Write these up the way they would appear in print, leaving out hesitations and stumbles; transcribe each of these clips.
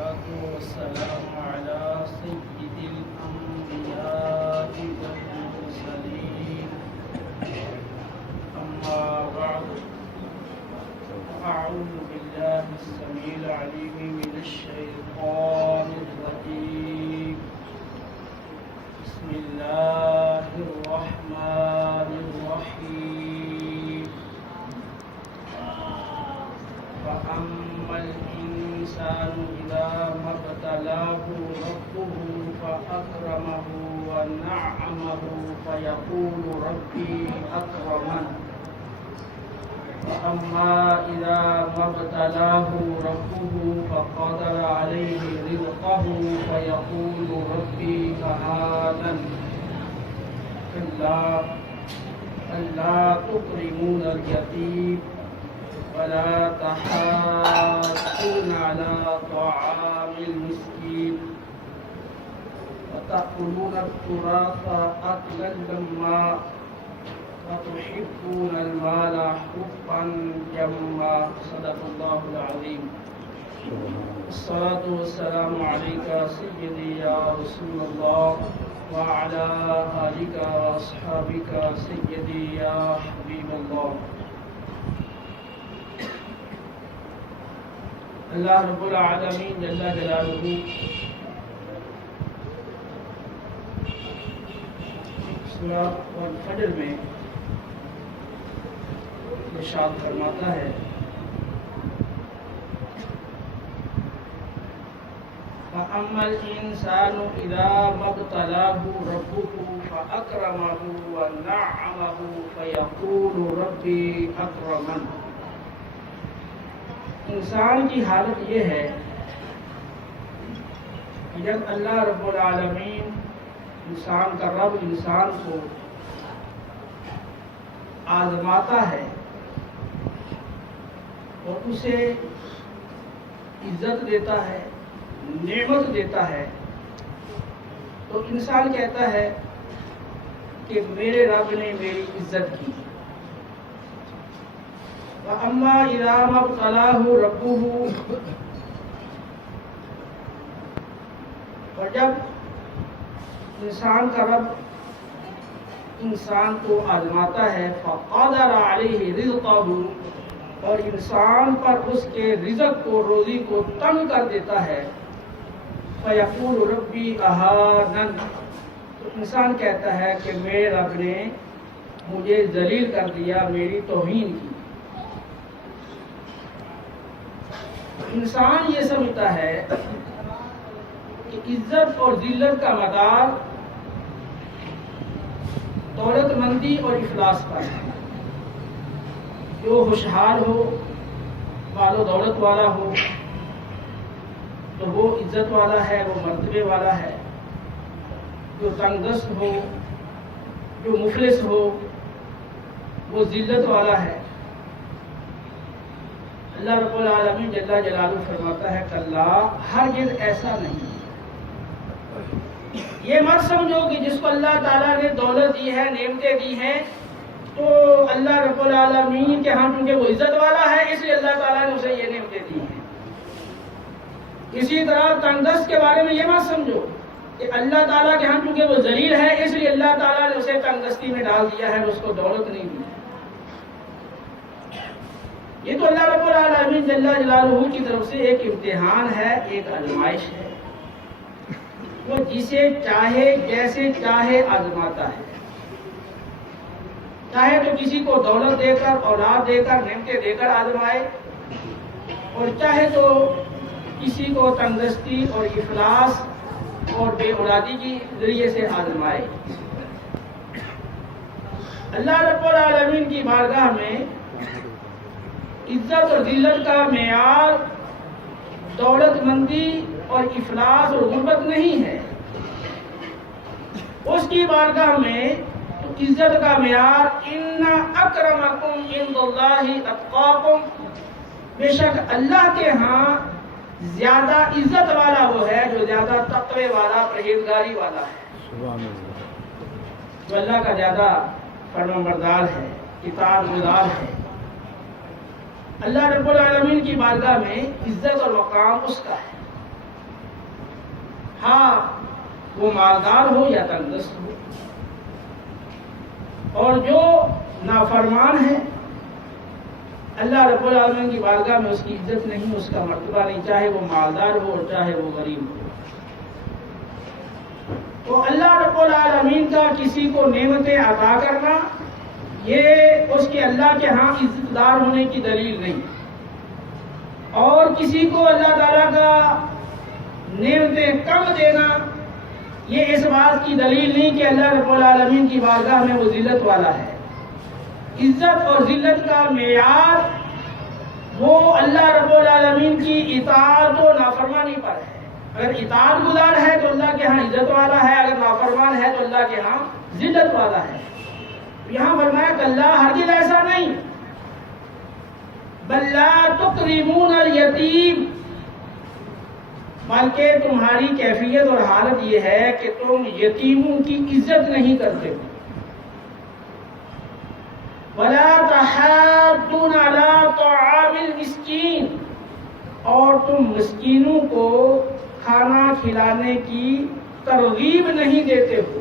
والصلاة والسلام على سيد الأنبياء والمرسلين أما بعد أعوذ بالله السميع العليم من الشيطان الرجيم بسم الله الرحمن الرحيم فأما الإنسان إذا ما ابتلاه ربه فأكرمه ونعمه فيقول ربي أكرمن وأما إذا ما ابتلاه ربه فقدر عليه رزقه فيقول ربي أهانن كلا تكرمون اليتيم ولا تحاضون على طعام المسكين وتأكلون التراث أكلا لما وتحبون المال حبا جما صدق الله العظيم الصلاة والسلام عليك سيدي يا رسول الله وعلى آلك وأصحابك سيدي يا حبيب الله. اللہ رب العالمین جل جلالہ سورہ الفجر میں ارشاد فرماتا ہے فَأَمَّا الْإِنسَانُ إِذَا مَا ابْتَلَاهُ رَبُّهُ فَأَكْرَمَهُ وَنَعَّمَهُ فَيَقُولُ رَبِّي أَكْرَمَنِ. انسان کی حالت یہ ہے کہ جب اللہ رب العالمین انسان کا رب انسان کو آزماتا ہے اور اسے عزت دیتا ہے، نعمت دیتا ہے، تو انسان کہتا ہے کہ میرے رب نے میری عزت کی. وَأَمَّا إِذَا مَا ابْتَلَاهُ رَبُّهُ، اور جب انسان کا رب انسان کو آزماتا ہے فَقَدَرَ عَلَيْهِ رِزْقَهُ، اور انسان پر اس کے رزق کو، روزی کو تنگ کر دیتا ہے فَيَقُولُ رَبِّي أَهَانَنِ، تو انسان کہتا ہے کہ میرے رب نے مجھے ذلیل کر دیا، میری توہین کی. انسان یہ سمجھتا ہے کہ عزت اور ذلت کا مدار دولت مندی اور افلاس پر ہے. جو خوشحال ہو، مال و دولت والا ہو تو وہ عزت والا ہے، وہ مرتبے والا ہے. جو تنگ دست ہو، جو مفلس ہو، وہ ذلت والا ہے. اللہ رب العالمین جل جلالہ فرماتا ہے کلا، ہرگز ایسا نہیں. یہ مت سمجھو کہ جس کو اللہ تعالیٰ نے دولت دی ہے، نعمتیں دی ہیں، تو اللہ رب العالمین کے ہاں چونکہ وہ عزت والا ہے اس لیے اللہ تعالیٰ نے اسے یہ نعمتیں دی ہیں. اسی طرح تنگ دست کے بارے میں یہ مت سمجھو کہ اللہ تعالیٰ کے ہاں چونکہ وہ ذلیل ہے اس لیے اللہ تعالیٰ نے اسے تنگ دستی میں ڈال دیا ہے، اس کو دولت نہیں دی. یہ تو اللہ رب العالمین جل جلالہ کی طرف سے ایک امتحان ہے، ایک آزمائش ہے. وہ جسے چاہے جیسے چاہے آزماتا ہے. چاہے تو کسی کو دولت دے کر، اولاد دے کر، نعمتیں دے کر آزمائے، اور چاہے تو کسی کو تنگدستی اور افلاس اور بے اولادی کی ذریعے سے آزمائے. اللہ رب العالمین کی بارگاہ میں عزت اور ذلت کا معیار دولت مندی اور افلاس اور غربت نہیں ہے. اس کی بارگاہ میں عزت کا معیار ان اکرمکم عند اللہ اتقاکم، بے شک اللہ کے ہاں زیادہ عزت والا وہ ہے جو زیادہ تقوی والا، پرہیزگاری والا ہے، جو اللہ کا زیادہ فرمانبردار ہے، اطاعت گزار ہے. اللہ رب العالمین کی بارگاہ میں عزت اور مقام اس کا ہے. ہاں وہ مالدار ہو یا تندرست ہو. اور جو نافرمان ہے اللہ رب العالمین کی بارگاہ میں اس کی عزت نہیں، اس کا مرتبہ نہیں، چاہے وہ مالدار ہو اور چاہے وہ غریب ہو. تو اللہ رب العالمین کا کسی کو نعمتیں عطا کرنا یہ اس کے اللہ کے ہاں عزت دار ہونے کی دلیل نہیں، اور کسی کو اللہ تعالیٰ کا نعمتیں کم دینا یہ اس بات کی دلیل نہیں کہ اللہ رب العالمین کی بارگاہ میں وہ ذلت والا ہے. عزت اور ذلت کا معیار وہ اللہ رب العالمین کی اطاعت و نافرمانی پر ہے. اگر اطاعت گزار ہے تو اللہ کے ہاں عزت والا ہے، اگر نافرمان ہے تو اللہ کے ہاں ذلت والا ہے. یہاں فرمایا کہ اللہ ہرگز ایسا نہیں، بل لا تکرمون الیتیم، بلکہ تمہاری کیفیت اور حالت یہ ہے کہ تم یتیموں کی عزت نہیں کرتے ہو. وَلَا تَحَاضُّونَ عَلَىٰ طَعَامِ الْمِسْكِينِ، اور تم مسکینوں کو کھانا کھلانے کی ترغیب نہیں دیتے ہو.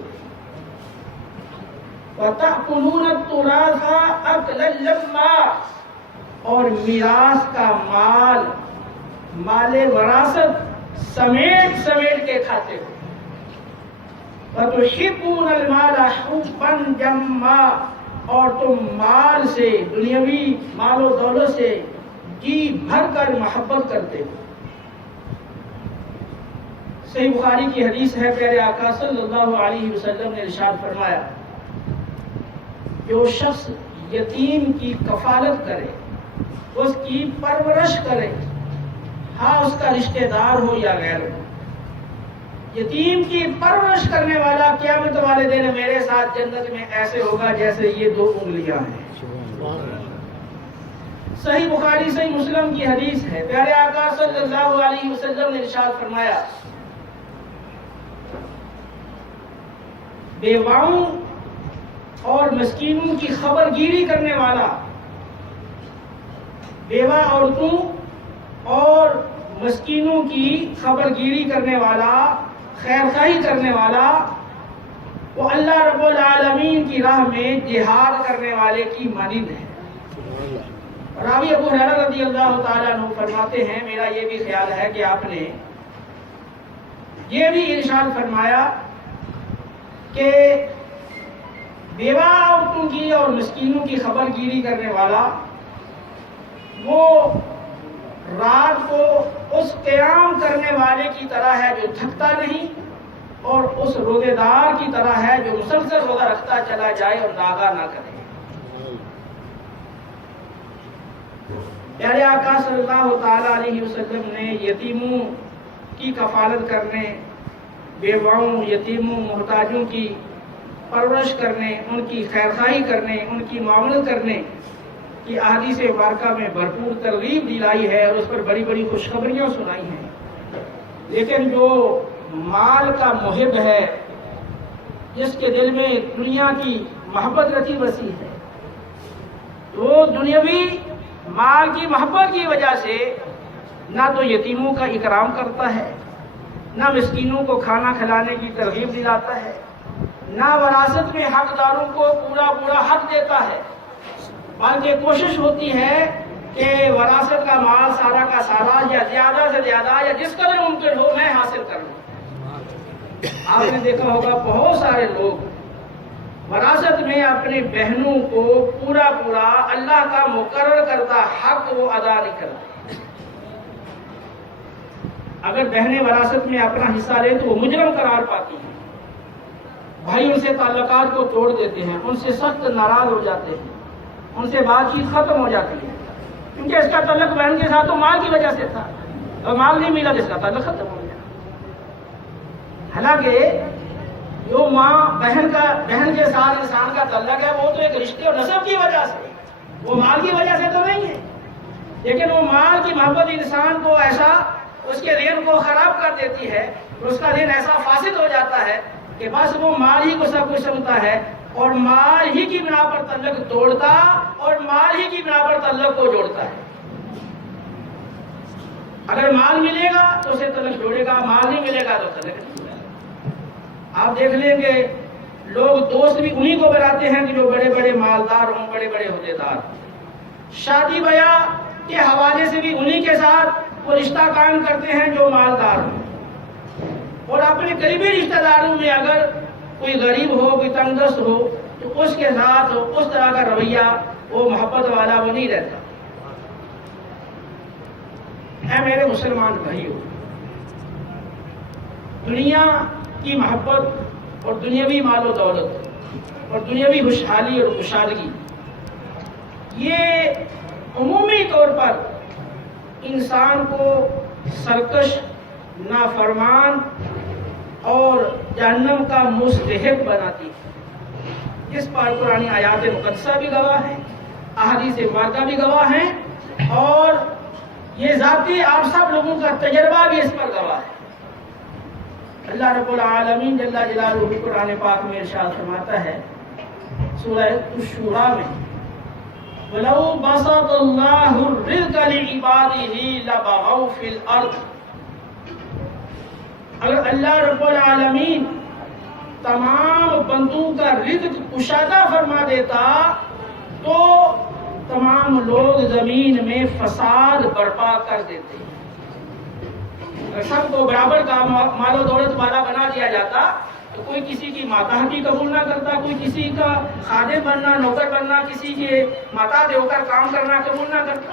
وَتَأْكُلُونَ التُّرَاثَ أَكْلًا لَمًّا، اور میراث کا مال وراثت سمیٹ کے کھاتے ہو. وَتُحِبُّونَ الْمَالَ حُبًّا جَمًّا، اور تم مال سے، دنیاوی مال و دولت سے جی بھر کر محبت کرتے ہو. صحیح بخاری کی حدیث ہے، پیارے آقا صلی اللہ علیہ وسلم نے ارشاد فرمایا، جو شخص یتیم کی کفالت کرے، اس کی پرورش کرے، ہاں اس کا رشتہ دار ہو یا غیر ہو، یتیم کی پرورش کرنے والا قیامت والے دن میرے ساتھ جنت میں ایسے ہوگا جیسے یہ 2 انگلیاں ہیں. صحیح بخاری صحیح مسلم کی حدیث ہے، پیارے آقا صلی اللہ علیہ وسلم نے ارشاد فرمایا، بیواؤں اور مسکینوں کی خبر گیری کرنے والا، بیوہ عورتوں اور مسکینوں کی خبر گیری کرنے والا، خیر خواہی کرنے والا، وہ اللہ رب العالمین کی راہ میں جہاد کرنے والے کی مانند ہے. راوی ابو ہریرہ رضی اللہ تعالیٰ عنہ فرماتے ہیں، میرا یہ بھی خیال ہے کہ آپ نے یہ بھی ارشاد فرمایا کہ بیوہ عورتوں کی اور مسکینوں کی خبر گیری کرنے والا وہ رات کو اس قیام کرنے والے کی طرح ہے جو تھکتا نہیں، اور اس روزے دار کی طرح ہے جو مسلسل روزہ رکھتا چلا جائے اور ناغہ نہ کرے. پیارے آقا صلی اللہ تعالیٰ علیہ وسلم نے یتیموں کی کفالت کرنے، بیواؤں، یتیموں، محتاجوں کی پرورش کرنے، ان کی خیرخواہی کرنے، ان کی معاونت کرنے کی احادیث مبارکہ میں بھرپور ترغیب دلائی ہے اور اس پر بڑی بڑی خوشخبریاں سنائی ہیں. لیکن جو مال کا محب ہے، جس کے دل میں دنیا کی محبت رتی بسی ہے، وہ دنیاوی مال کی محبت کی وجہ سے نہ تو یتیموں کا اکرام کرتا ہے، نہ مسکینوں کو کھانا کھلانے کی ترغیب دلاتا ہے، نہ وراثت میں حقداروں کو پورا حق دیتا ہے، بلکہ کوشش ہوتی ہے کہ وراثت کا مال سارا کا سارا یا زیادہ سے زیادہ یا جس قدر ممکن ہو میں حاصل کر لوں. آپ نے دیکھا ہوگا بہت سارے لوگ وراثت میں اپنی بہنوں کو پورا اللہ کا مقرر کردہ حق وہ ادا نہیں کرتے. اگر بہنیں وراثت میں اپنا حصہ لیں تو وہ مجرم قرار پاتی ہیں، بھائی ان سے تعلقات کو توڑ دیتے ہیں، ان سے سخت ناراض ہو جاتے ہیں، ان سے بات چیت ختم ہو جاتی ہے، کیونکہ اس کا تعلق بہن کے ساتھ تو مال کی وجہ سے تھا، اور مال نہیں ملا جس کا تعلق ختم ہو گیا. حالانکہ جو ماں بہن کے ساتھ انسان کا تعلق ہے وہ تو ایک رشتے اور نسب کی وجہ سے، وہ مال کی وجہ سے تو نہیں ہے. لیکن وہ مال کی محبت انسان کو ایسا اس کے دین کو خراب کر دیتی ہے، اور اس کا دین ایسا فاسد ہو جاتا ہے کہ بس وہ مال ہی کو سب کچھ سمجھتا ہے، اور مال ہی کی بنا پر تعلق توڑتا اور مال ہی کی بنا پر تعلق کو جوڑتا ہے. اگر مال ملے گا تو اسے تلک چھوڑے گا، مال نہیں ملے گا تو تلک نہیں چھوڑے گا۔ آپ دیکھ لیں گے لوگ دوست بھی انہی کو بناتے ہیں کہ جو بڑے بڑے مالدار ہوں، بڑے بڑے عہدیدار۔ شادی بیاہ کے حوالے سے بھی انہی کے ساتھ وہ رشتہ قائم کرتے ہیں جو مالدار ہوں، اور اپنے قریبی رشتہ داروں میں اگر کوئی غریب ہو، کوئی تنگ دست ہو تو اس کے ساتھ اس طرح کا رویہ وہ محبت والا وہ نہیں رہتا۔ اے میرے مسلمان بھائیو، دنیا کی محبت اور دنیاوی مال و دولت اور دنیاوی خوشحالی اور خوشحالگی یہ عمومی طور پر انسان کو سرکش، نافرمان اور جہنم کا مستحق بناتی ہے، جس پر قرآن آیات مقدسہ بھی گواہ ہیں، احادیث مبارکہ بھی گواہ ہیں، اور یہ ذاتی آپ سب لوگوں کا تجربہ بھی اس پر گواہ ہے۔ اللہ رب العالمین جل جلالہ قرآن پاک میں ارشاد فرماتا ہے سورہ الشورى میں، وَلَوْ بَسَطَ اللَّهُ الرِّزْقَ لِعِبَادِهِ لَبَغَوْا فِي الْأَرْضِ، اگر اللہ رب العالمین تمام بندوں کا رزق کشادہ فرما دیتا تو تمام لوگ زمین میں فساد برپا کر دیتے۔ اگر سب کو برابر کا مال و دولت والا بنا دیا جاتا تو کوئی کسی کی ماتحتی قبول نہ کرتا، کوئی کسی کا خادم بننا، نوکر بننا، کسی کے ماتا دے ہو کر کام کرنا قبول نہ کرتا،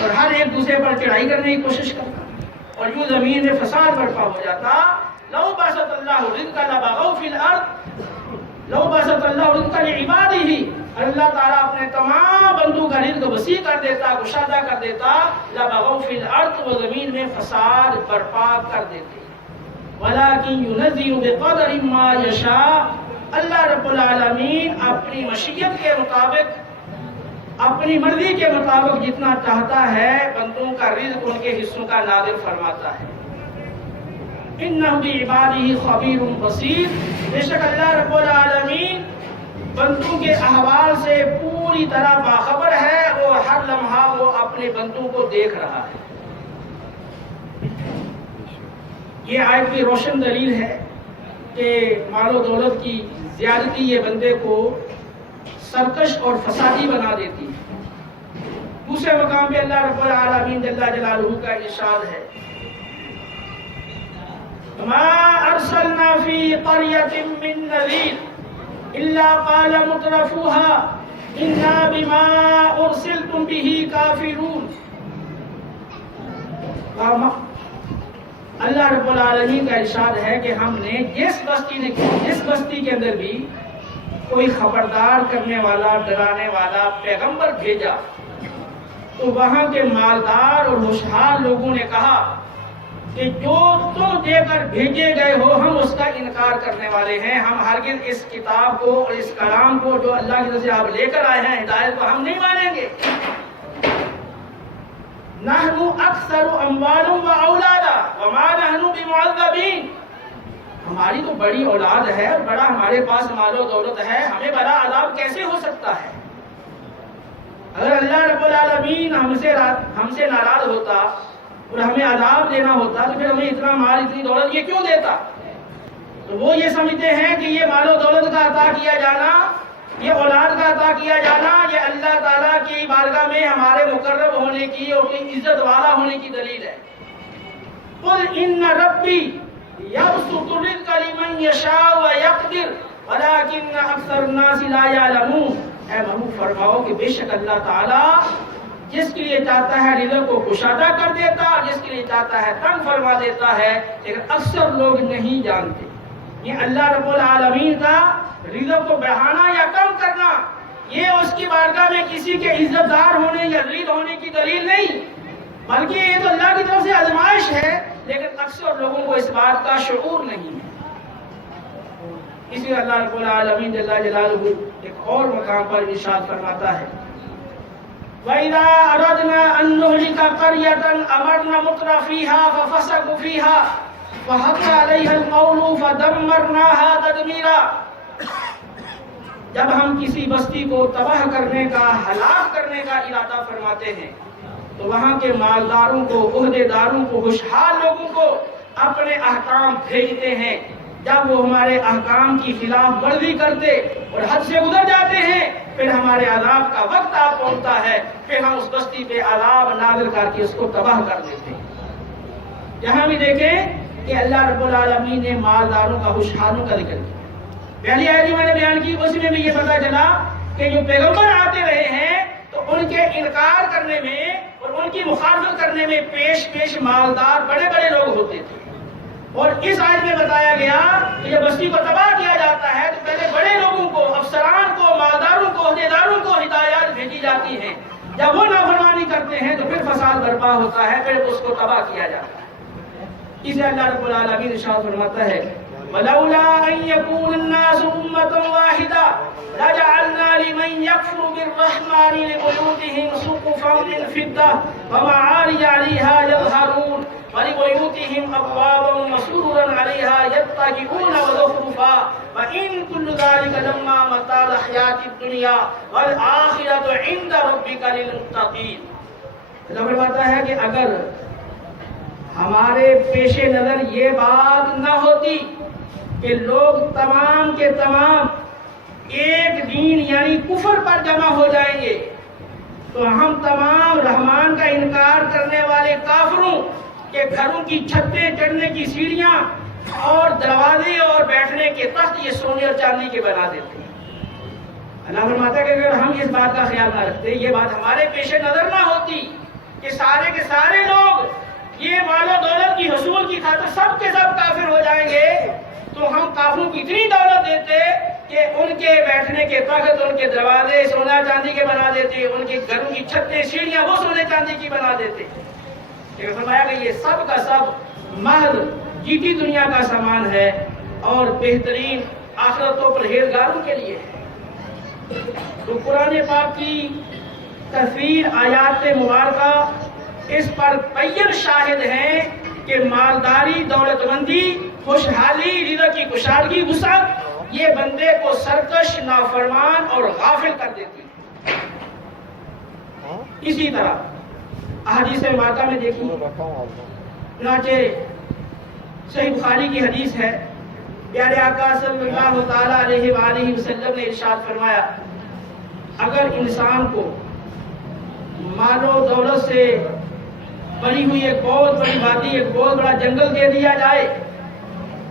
اور ہر ایک دوسرے پر چڑھائی کرنے کی کوشش کرتا، اور یوں زمین میں فساد برپا ہو جاتا۔ لو بسط اللہ الرزق لبغوا فی الارض، لو بسط اللہ الرزق لعبادہ، اللہ تعالیٰ اپنے تمام بندوں کا رزق وسیع کر دیتا، گشادہ کر دیتا، لبغوا فی الارض، وہ زمین میں فساد برپا کر دیتے۔ ولیکن ینزل بقدر ما یشاء، اللہ رب العالمین اپنی مشیت کے مطابق، اپنی مرضی کے مطابق جتنا چاہتا ہے بندوں کا رزق ان کے حصوں کا نازل فرماتا ہے۔ انہ بعبادہ خبیر بصیر، بے شک اللہ رب العالمین بندوں کے احوال سے پوری طرح باخبر ہے، وہ ہر لمحہ وہ اپنے بندوں کو دیکھ رہا ہے۔ یہ آیت کی روشن دلیل ہے کہ مال و دولت کی زیادتی یہ بندے کو سرکش اور فسادی بنا دیتی ہے۔ دوسرے مقام پہ اللہ رب العالمین جل جلالہ کا ارشاد ہے، ما ارسلنا فی قریۃ من نذیر الا قال مترفوها انا بما ارسلتم به کافرون۔ اللہ رب العالمین کا ارشاد ہے کہ ہم نے جس بستی کے اندر بھی کوئی خبردار کرنے والا، ڈرانے والا پیغمبر بھیجا تو وہاں کے مالدار اور خوشحال لوگوں نے کہا کہ جو تم دے کر بھیجے گئے ہو ہم اس کا انکار کرنے والے ہیں، ہم ہرگز اس کتاب کو اور اس کلام کو جو اللہ کی طرف سے آپ لے کر آئے ہیں ہدایت کو ہم نہیں مانیں گے۔ نحن اکثر اموالا و اولادا وما نحن بمعذبین، ہماری تو بڑی اولاد ہے اور بڑا ہمارے پاس مال و دولت ہے، ہمیں بڑا عذاب کیسے ہو سکتا ہے؟ اگر اللہ رب العالمین ہم سے ناراض ہوتا اور ہمیں عذاب دینا ہوتا تو پھر ہمیں اتنا مال، اتنی دولت یہ کیوں دیتا؟ تو وہ یہ سمجھتے ہیں کہ یہ مال و دولت کا عطا کیا جانا، یہ اولاد کا عطا کیا جانا، یہ اللہ تعالیٰ کی بارگاہ میں ہمارے مقرب ہونے کی اور عزت والا ہونے کی دلیل ہے۔ قل ان ربی یبسط الرزق لمن یشاء ویقدر ولکن اکثر الناس لا یعلمون، اے محبوب فرماؤ کہ بے شک اللہ تعالیٰ جس کے لیے چاہتا ہے رزق کو کشادہ کر دیتا، جس کے لیے چاہتا ہے تنگ فرما دیتا ہے، لیکن اکثر لوگ نہیں جانتے۔ یہ اللہ رب العالمین کا رزق کو بڑھانا یا کم کرنا یہ اس کی بارگاہ میں کسی کے عزت دار ہونے یا ذلیل ہونے کی دلیل نہیں، بلکہ یہ تو اللہ کی طرف سے آزمائش ہے، لیکن اکثر لوگوں کو اس بات کا شعور نہیں ہے۔ اسی لیے اللہ رب العالمین جل جلالہ ایک اور مقام پر ارشاد فرماتا ہے، وَإِذَا أَرَدْنَا أَن نُّهْلِكَ قَرْيَةً أَمَرْنَا مُتْرَفِيهَا فَفَسَقُوا فِيهَا فَحَقَّ عَلَيْهَا الْقَوْلُ فَدَمَّرْنَاهَا تَدْمِيرًا، جب ہم کسی بستی کو تباہ کرنے کا، ہلاک کرنے کا ارادہ فرماتے ہیں تو وہاں کے مالداروں کو، عہدیداروں کو، خوشحال لوگوں کو اپنے احکام بھیجتے ہیں۔ جب وہ ہمارے احکام کی خلاف ورزی کرتے اور حد سے گزر جاتے ہیں، پھر ہمارے عذاب کا وقت آ پہنچتا ہے، پھر ہم اس بستی پہ عذاب نازل کر کے اس کو تباہ کر دیتے ہیں۔ یہاں بھی دیکھیں کہ اللہ رب العالمین نے مالداروں کا، خوشحالوں کا ذکر کیا۔ پہلی آیت جو میں نے بیان کی اس میں بھی یہ پتہ چلا کہ جو پیغمبر آتے رہے ہیں تو ان کے انکار کرنے میں اور ان کی مخالفت کرنے میں پیش مالدار بڑے بڑے لوگ ہوتے تھے۔ اور اس آیت میں بتایا گیا کہ جب بستی کو تباہ کیا جاتا ہے تو پہلے بڑے لوگوں کو، افسران کو، مالداروں کو، عہدیداروں کو ہدایات بھیجی جاتی ہیں۔ جب وہ نافرمانی کرتے ہیں تو پھر فساد برپا ہوتا ہے، پھر اس کو تباہ کیا جاتا ہے۔ اسے اللہ رب العالمین ارشاد فرماتا ہے وَلَوْلَا أَن يَكُونَ النَّاسُ أُمَّةً وَاحِدَةً لَجَعَلْنَا لِمَن يَكْفُرُ بِالرَّحْمَنِ لِبُيُوتِهِمْ سُقُفًا مِّن فِضَّةٍ وَمَعَارِجَ عَلَيْهَا يَظْهَرُونَ وَلِبُيُوتِهِمْ أَبْوَابًا وَسُرُرًا عَلَيْهَا يَتَّكِئُونَ وَزُخْرُفًا وَإِن كُلُّ ذَلِكَ لَمَّا مَتَاعُ الْحَيَاةِ الدُّنْيَا وَالْآخِرَةُ عِندَ رَبِّكَ لِلْمُتَّقِينَ۔ اللہ فرماتا ہے کہ اگر ہمارے پیش نظر یہ بات نہ ہوتی کہ لوگ تمام کے تمام ایک دین یعنی کفر پر جمع ہو جائیں گے، تو ہم تمام رحمان کا انکار کرنے والے کافروں کے گھروں کی چھتیں، چڑھنے کی سیڑھیاں اور دروازے اور بیٹھنے کے تخت یہ سونے اور چاندی کے بنا دیتے ہیں۔ اللہ فرماتا ہے کہ اگر ہم اس بات کا خیال نہ رکھتے، یہ بات ہمارے پیش نظر نہ ہوتی کہ سارے کے سارے لوگ یہ مال و دولت کی حصول کی خاطر سب کے سب کافر ہو جائیں گے، تو ہم کافروں کی اتنی دولت دیتے کہ ان کے بیٹھنے کے تخت، ان کے دروازے سونا چاندی کے بنا دیتے، ان کے گھروں کی چھتیں سیڑھیاں وہ سونے چاندی کی بنا دیتے۔ لیکن فرمایا کہ یہ سب کا سب محض جیتی دنیا کا سامان ہے اور بہترین آخرت و پرہیزگاروں کے لیے ہے۔ تو قرآن پاک کی کثیر آیات مبارکہ اس پر بین شاہد ہیں کہ مالداری، دولت مندی، خوشحالی، رزق کی کشادگی، وسعت یہ بندے کو سرکش، نافرمان اور غافل کر دیتی ہے۔ اسی طرح احادیث مبارکہ میں دیکھیے، چنانچہ صحیح بخاری کی حدیث ہے، پیارے آقا صلی اللہ تعالیٰ علیہ وآلہ وسلم نے ارشاد فرمایا اگر انسان کو مال و دولت سے بنی ہوئی ایک بہت بڑی وادی، ایک بہت بڑا جنگل دے دیا جائے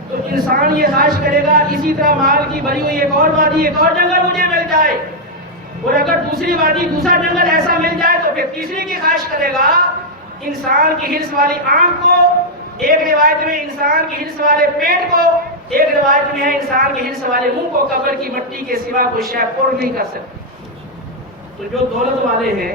تو انسان یہ خواہش کرے گا اسی طرح مال کی بھری ہوئی ایک اور وادی، ایک اور جنگل مجھے مل جائے، اور اگر دوسری وادی، دوسرا جنگل ایسا مل جائے تو پھر تیسری کی خواہش کرے گا۔ انسان کی ہرس والی آنکھ کو، ایک روایت میں انسان کی ہرس والے پیٹ کو، ایک روایت میں ہے انسان کی ہرس والے منہ کو قبر کی مٹی کے سوا کوئی شے پور نہیں کر سکتی۔ تو جو دولت والے ہیں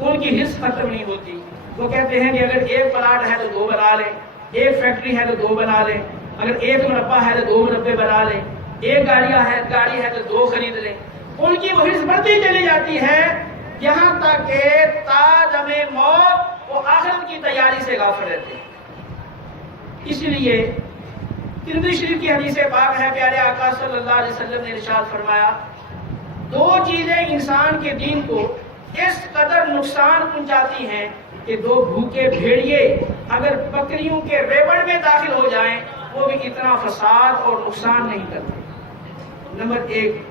ان کی ہرس ختم نہیں ہوتی، وہ کہتے ہیں کہ اگر ایک پلاٹ ہے تو 2 بنا لیں، ایک فیکٹری ہے تو 2 بنا لیں، اگر ایک مربع ہے تو 2 مربے بنا لیں، ایک گاڑی ہے تو 2 خرید لیں۔ ان کی وہ ہرس بڑھتی چلی جاتی ہے یہاں تک کہ تا دم موت وہ آخرت کی تیاری سے غافل رہتے ہیں۔ اس لیے ترمذی شریف کی حدیث پاک ہے، پیارے آقا صلی اللہ علیہ وسلم نے ارشاد فرمایا 2 چیزیں انسان کے دین کو اس قدر نقصان پہنچاتی ہیں کہ 2 بھوکے بھیڑیے اگر بکریوں کے ریوڑ میں داخل ہو جائیں وہ بھی اتنا فساد اور نقصان نہیں کرتے۔ نمبر 1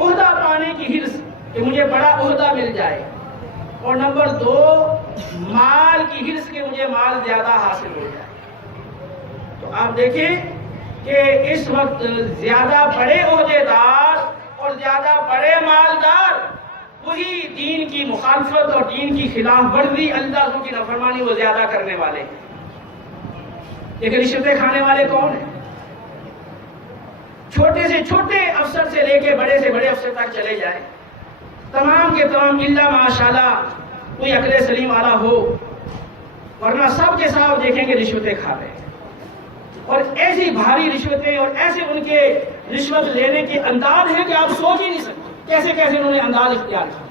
عہدہ پانے کی ہرس کہ مجھے بڑا عہدہ مل جائے، اور نمبر 2 مال کی ہرس کہ مجھے مال زیادہ حاصل ہو جائے۔ تو آپ دیکھیں کہ اس وقت زیادہ بڑے عہدیدار اور زیادہ بڑے مالدار وہی دین کی مخالفت اور دین کی خلاف ورزی، اللہ کی نافرمانی وہ زیادہ کرنے والے ہیں۔ لیکن رشوتیں کھانے والے کون ہیں؟ چھوٹے سے چھوٹے افسر سے لے کے بڑے سے بڑے افسر تک چلے جائیں، تمام کے تمام الا ماشاءاللہ کوئی عقل سلیم والا ہو، ورنہ سب کے ساتھ دیکھیں گے رشوتیں کھا رہے ہیں، اور ایسی بھاری رشوتیں اور ایسے ان کے رشوت لینے کے انداز ہیں کہ آپ سوچ ہی نہیں سکتے کیسے کیسے انہوں نے انداز اختیار کیا۔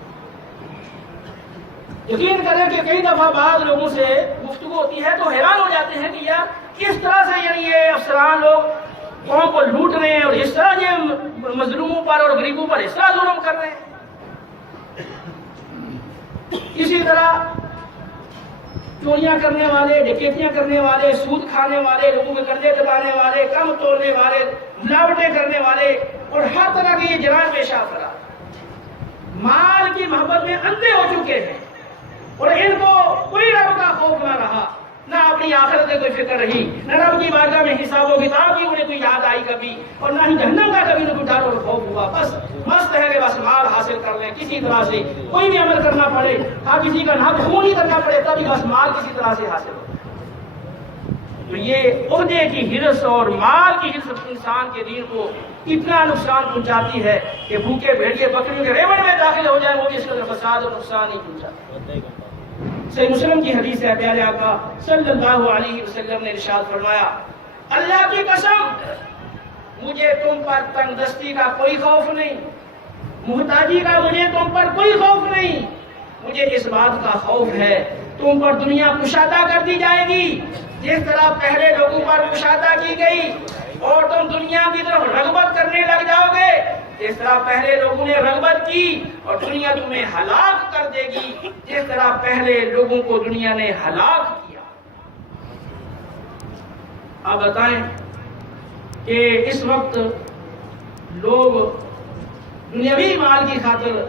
یقین کریں کہ کئی دفعہ بعض لوگوں سے گفتگو ہوتی ہے تو حیران ہو جاتے ہیں کہ یار کس طرح سے یعنی یہ افسران لوگ قوم کو لوٹ رہے ہیں اور اس طرح یہ مظلوموں پر اور غریبوں پر اس طرح ظلم کر رہے ہیں۔ اسی طرح چوریاں کرنے والے، ڈکیتیاں کرنے والے، سود کھانے والے، لوگوں کے قرضے دبانے والے، کم توڑنے والے، ملاوٹیں کرنے والے اور ہر طرح کے یہ جرائم پیش افراد مال کی محبت میں اندھے ہو چکے ہیں، اور ان کو کوئی رب کا خوف نہ رہا، نہ اپنی آخرت کی کوئی فکر رہی، نہ رب کی بارگاہ میں حساب و کتاب کی انہیں کوئی یاد آئی کبھی، اور نہ ہی جہنم کا کبھی انہیں کوئی ڈر اور خوف ہوا۔ بس مست ہے کہ بس مال حاصل کر لیں، کسی طرح سے کوئی بھی عمل کرنا پڑے، ہاں کسی کا حق خون ہی کرنا پڑے تبھی بس مال کسی طرح سے حاصل ہو۔ تو یہ عہدے کی حرص اور مال کی حرص انسان کے دین کو اتنا نقصان پہنچاتی ہے کہ بھوکے بھیڑیے بکریوں کے ریوڑ میں داخل ہو جائے وہ بھی اس کا فساد اور نقصان نہیں پہنچاتا۔ صحیح مسلم کی حدیث ہے، پیارے آقا صلی اللہ علیہ وسلم نے ارشاد فرمایا، اللہ کی قسم مجھے تم پر تنگ دستی کا کوئی خوف نہیں، محتاجی کا مجھے تم پر کوئی خوف نہیں، مجھے اس بات کا خوف ہے تم پر دنیا کشادہ کر دی جائے گی جس طرح پہلے لوگوں پر کشادہ کی گئی، اور تم دنیا کی طرف رغبت کرنے لگ جاؤ گے جس طرح پہلے لوگوں نے رغبت کی، اور دنیا تمہیں ہلاک کر دے گی جس طرح پہلے لوگوں کو دنیا نے ہلاک کیا۔ آپ بتائیں کہ اس وقت لوگ دنیاوی مال کی خاطر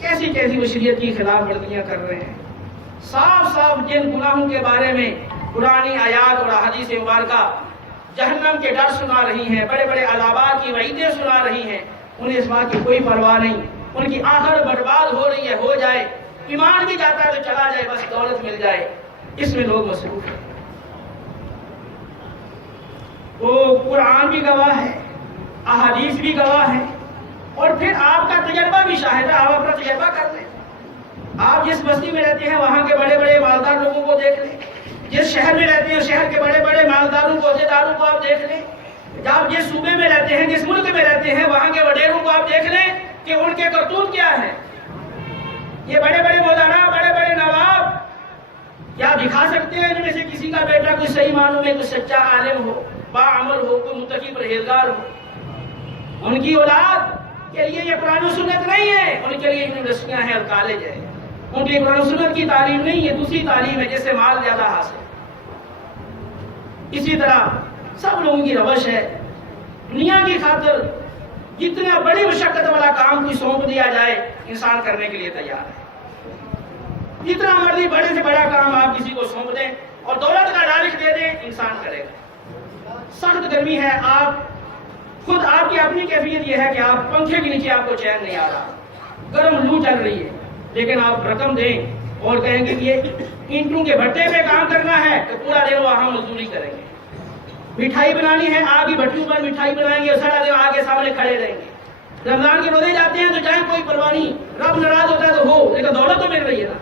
کیسی کیسی وہ شریعت کی خلاف ورزیاں کر رہے ہیں۔ صاف صاف جن گناہوں کے بارے میں قرآنی آیات اور احادیث مبارکہ جہنم کے ڈر سنا رہی ہیں، بڑے بڑے عذابات کی وعیدیں سنا رہی ہیں، انہیں اس بات کی کوئی پرواہ نہیں، ان کی آخر برباد ہو رہی ہے، ہو جائے، ایمان بھی جاتا ہے تو چلا جائے، بس دولت مل جائے، اس میں لوگ مصروف ہیں۔ تو قرآن بھی گواہ ہے، احادیث بھی گواہ ہے، اور پھر آپ کا تجربہ بھی شاہد ہے، آپ اپنا تجربہ کر لیں۔ آپ جس بستی میں رہتے ہیں وہاں کے بڑے بڑے مالدار لوگوں کو دیکھ لیں، جس شہر میں رہتے ہیں شہر کے بڑے بڑے مالداروں کو، عہدیداروں کو آپ دیکھ لیں، آپ جس صوبے میں رہتے ہیں، جس ملک میں رہتے ہیں وہاں کے وڈیروں کو آپ دیکھ لیں کہ ان کے کرتوت کیا ہے۔ یہ بڑے بڑے مولانا، بڑے بڑے نواب کیا دکھا سکتے ہیں ان میں سے کسی کا بیٹا کوئی صحیح معنوں میں کوئی سچا عالم ہو، باعمل ہو، کوئی متقی پرہیزگار ہو؟ ان کی اولاد کے لیے یہ قرآن و سنت نہیں ہے، ان کے لیے یونیورسٹیاں ہیں اور کالج ہے، ان کی قرآن و سنت کی تعلیم نہیں ہے، دوسری تعلیم ہے جس سے مال زیادہ حاصل۔ اسی طرح سب لوگوں کی روش ہے، دنیا کی خاطر جتنا بڑی مشقت والا کام کوئی سونپ دیا جائے انسان کرنے کے لیے تیار ہے، جتنا مرضی بڑے سے بڑا کام آپ کسی کو سونپ دیں اور دولت کا لالچ دے دیں انسان کرے گا۔ سخت گرمی ہے، آپ خود آپ کی اپنی کیفیت یہ ہے کہ آپ پنکھے کے نیچے آپ کو چین نہیں آ رہا، گرم لو چل رہی ہے، لیکن آپ رقم دیں اور کہیں گے یہ اینٹوں کے بھٹے پہ کام کرنا ہے تو پورا دن وہاں مزدوری کریں گے، مٹھائی بنانی ہے آگ کی بھٹیوں پر مٹھائی بنائیں گے اور سارا دن آگ کے سامنے کھڑے رہیں گے۔ رمضان کے روزے جاتے ہیں تو جائیں کوئی پرواہ نہیں، رب ناراض ہوتا ہے تو ہو، لیکن دولت تو مل رہی ہے نا۔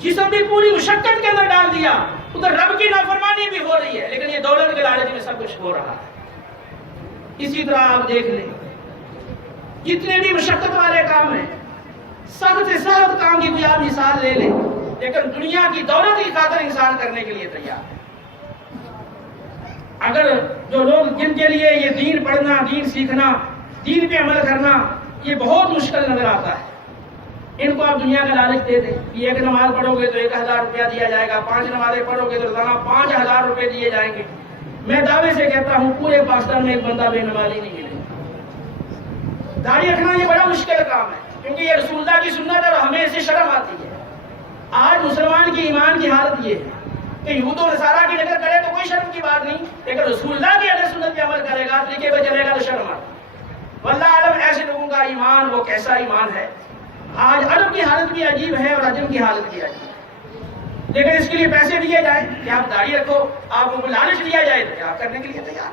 جسم بھی پوری مشقت کے اندر ڈال دیا، ادھر رب کی نافرمانی بھی ہو رہی ہے، لیکن یہ دولت کے لالچ میں سب کچھ ہو رہا ہے۔ اسی طرح آپ دیکھ لیں جتنے بھی مشقت والے کام ہیں، سخت سے سخت کام کی کوئی آپ مثال لے لیں، لیکن دنیا کی دولت کی خاطر انسان کرنے کے لیے تیار ہے۔ اگر جو لوگ جن کے لیے یہ دین پڑھنا، دین سیکھنا، دین پہ عمل کرنا یہ بہت مشکل نظر آتا ہے، ان کو آپ دنیا کا لالچ دے دیں، یہ ایک نماز پڑھو گے تو 1000 روپیہ دیا جائے گا، 5 نمازیں پڑھو گے تو روزانہ 5000 روپے دیے جائیں گے۔ میں دعوے سے کہتا ہوں پورے پاکستان میں ایک بندہ بے نمازی نہیں ملے گا۔ داڑھی رکھنا یہ بڑا مشکل کام ہے، کیونکہ یہ رسول اللہ کی سنت ہے اور ہمیں اسے شرم آتی ہے۔ آج مسلمان کی ایمان کی حالت یہ ہے کہ یہود و نصارہ کی نقل کرے تو کوئی شرم کی بات نہیں، لیکن رسول اللہ کی اگر سنت پہ عمل کرے گا، طریقے پہ چلے گا تو شرم آتی ہے۔ واللہ عالم ایسے لوگوں کا ایمان وہ کیسا ایمان ہے۔ آج عرب کی حالت بھی عجیب ہے اور عجم کی حالت بھی عجیب ہے، لیکن اس کے لیے پیسے دیے جائیں کہ آپ داڑھی رکھو، آپ کو لالچ دیا جائے تو کیا کرنے کے لیے تیار۔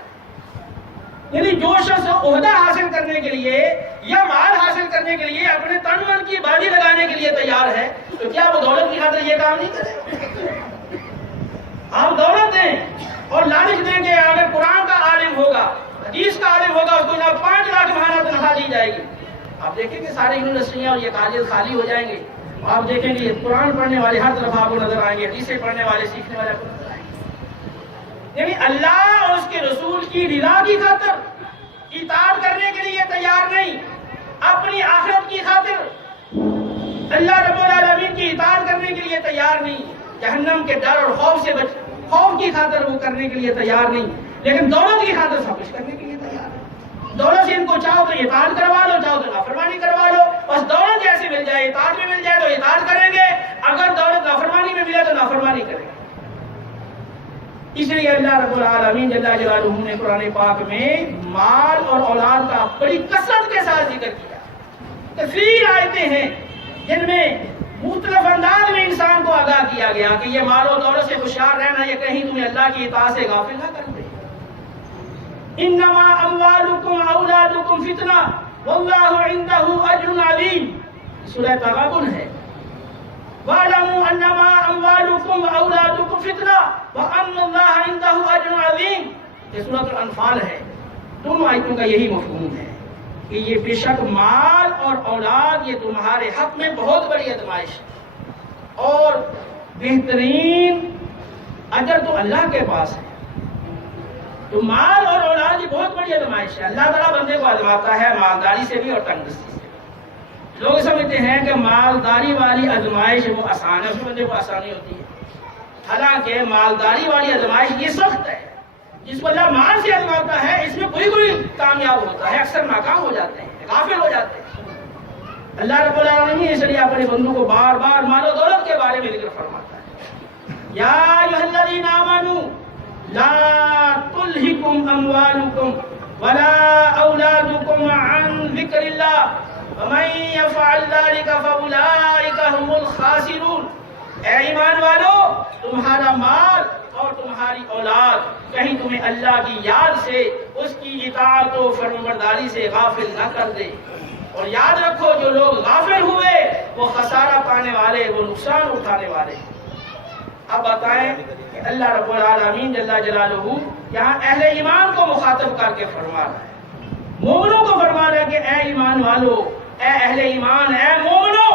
یعنی جو شخص عہدہ حاصل کرنے کے لیے یا مال حاصل کرنے کے لیے اپنے تن من کی بازی لگانے کے لیے تیار ہے تو کیا وہ دولت کی خاطر یہ کام نہیں کرے؟ آپ دولت دیں اور لالچ دیں کہ اگر قرآن کا عالم ہوگا، حدیث کا عالم ہوگا، اس کو 5 لاکھ ماہانہ تنخواہ دی جائے گی، آپ دیکھیں گے سارے یونیورسٹیاں اور یہ کالج خالی ہو جائیں گے، آپ دیکھیں گے قرآن پڑھنے والے ہر طرف آپ کو نظر آئیں گے، حدیثیں پڑھنے والے، سیکھنے والے آپ کو نظر آئیں گے۔ یعنی اللہ اور اس کے رسول کی رضا کی خاطر اطاعت کرنے کے لیے تیار نہیں، اپنی آخرت کی خاطر اللہ رب العالمین کی اطاعت کرنے کے لیے تیار نہیں، جہنم کے ڈر اور خوف کی خاطر وہ کرنے کے لیے تیار نہیں، لیکن دولت کی خاطر سب کچھ کرنے کے لیے تیار ہے۔ دولت سے ان کو چاہو تو اطاعت کروا لو، چاہو تو نافرمانی کروا لو، بس دولت جیسے مل جائے، اطاعت میں مل جائے تو اطاعت کریں گے، اگر دولت نافرمانی میں ملے تو نافرمانی کریں گے۔ اس لیے اللہ رب العالمین جل جلالہ نے قرآن پاک میں مال اور اولاد کا بڑی کثرت کے ساتھ ذکر کیا۔ کثیر آیتیں ہیں جن میں مختلف انداز میں انسان کو آگاہ کیا گیا کہ یہ مال و دولت سے ہوشیار رہنا، یہ کہیں تمہیں اللہ کی اطاعت سے غافل نہ کر دے۔ انما اموالکم اولادکم فتنہ واللہ عندہ اجر عظیم، سورہ تغابن ہے۔ وَاعْلَمُوا أَنَّمَا أَمْوَالُكُمْ وَأَوْلَادُكُمْ فِتْنَةٌ وَأَنَّ اللَّهَ عِندَهُ أَجْرٌ عَظِيمٌ، یہ سورۃ الانفال ہے۔ دونوں آیتوں کا یہی مفہوم ہے کہ یہ بے شک مال اور اولاد یہ تمہارے حق میں بہت بڑی آزمائش ہے، اور بہترین اجر تو اللہ کے پاس ہے۔ تو مال اور اولاد یہ بہت بڑی آزمائش ہے۔ اللہ تعالیٰ بندے کو آزماتا ہے مالداری سے بھی اور تنگ دستی سے۔ لوگ سمجھتے ہیں کہ مالداری والی آزمائش وہ آسان ہے، اس میں بندے کو آسانی ہوتی ہے، حالانکہ مالداری والی آزمائش یہ سخت ہے۔ جس کو اللہ مال سے آزماتا ہے اس میں کوئی کامیاب ہوتا ہے، اکثر ناکام ہو جاتے ہیں، غافل ہو جاتے ہیں۔ اللہ رب العالمین اس لیے اپنے بندوں کو بار بار مال و دولت کے بارے میں ذکر فرماتا ہے۔ یا ایھا الذین آمنوا لا تلہکم اموالکم ولا اولادکم عن ذکر اللہ وَمَن يَفْعَلْ ذَلِكَ فَأُولَٰئِكَ هُمُ الْخَاسِرُونَ، اے ایمان والو تمہارا مال اور تمہاری اولاد کہیں تمہیں اللہ کی یاد سے، اس کی اطاعت و فرمانبرداری سے غافل نہ کر دے، اور یاد رکھو جو لوگ غافل ہوئے وہ خسارہ پانے والے، وہ نقصان اٹھانے والے۔ اب بتائیں کہ اللہ رب العالمین جل جلالہ یہاں اہل ایمان کو مخاطب کر کے فرما رہا ہے، مومنوں کو فرما رہا ہے کہ اے ایمان والو، اے اہل ایمان، اے مومنو،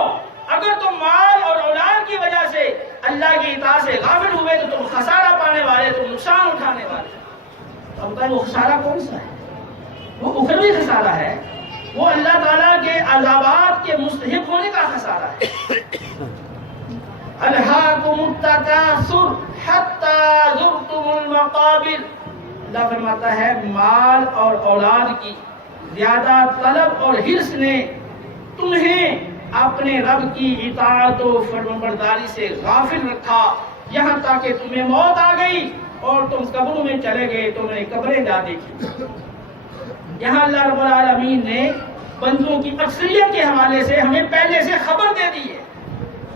اگر تم مال اور اولاد کی وجہ سے اللہ کی اطاعت سے غافل ہوئے تو تم خسارہ پانے والے، تم نقصان اٹھانے والے۔ اب بتائیں وہ خسارہ کون سا ہے؟ وہ اخروی خسارہ ہے، وہ اللہ تعالیٰ کے عذابات کے مستحق ہونے کا خسارہ ہے۔ الہاکم التکاثر حتی زرتم المقابر، اللہ فرماتا ہے مال اور اولاد کی زیادہ طلب اور حرص نے تمہیں اپنے رب کی اطاعت و فرمانبرداری سے غافل رکھا، یہاں تک کہ تمہیں موت آ گئی اور تم قبروں میں چلے گئے، تم نے قبریں جا دیکھی۔ یہاں اللہ رب العالمین نے بندوں کی اکثریت کے حوالے سے ہمیں پہلے سے خبر دے دی ہے،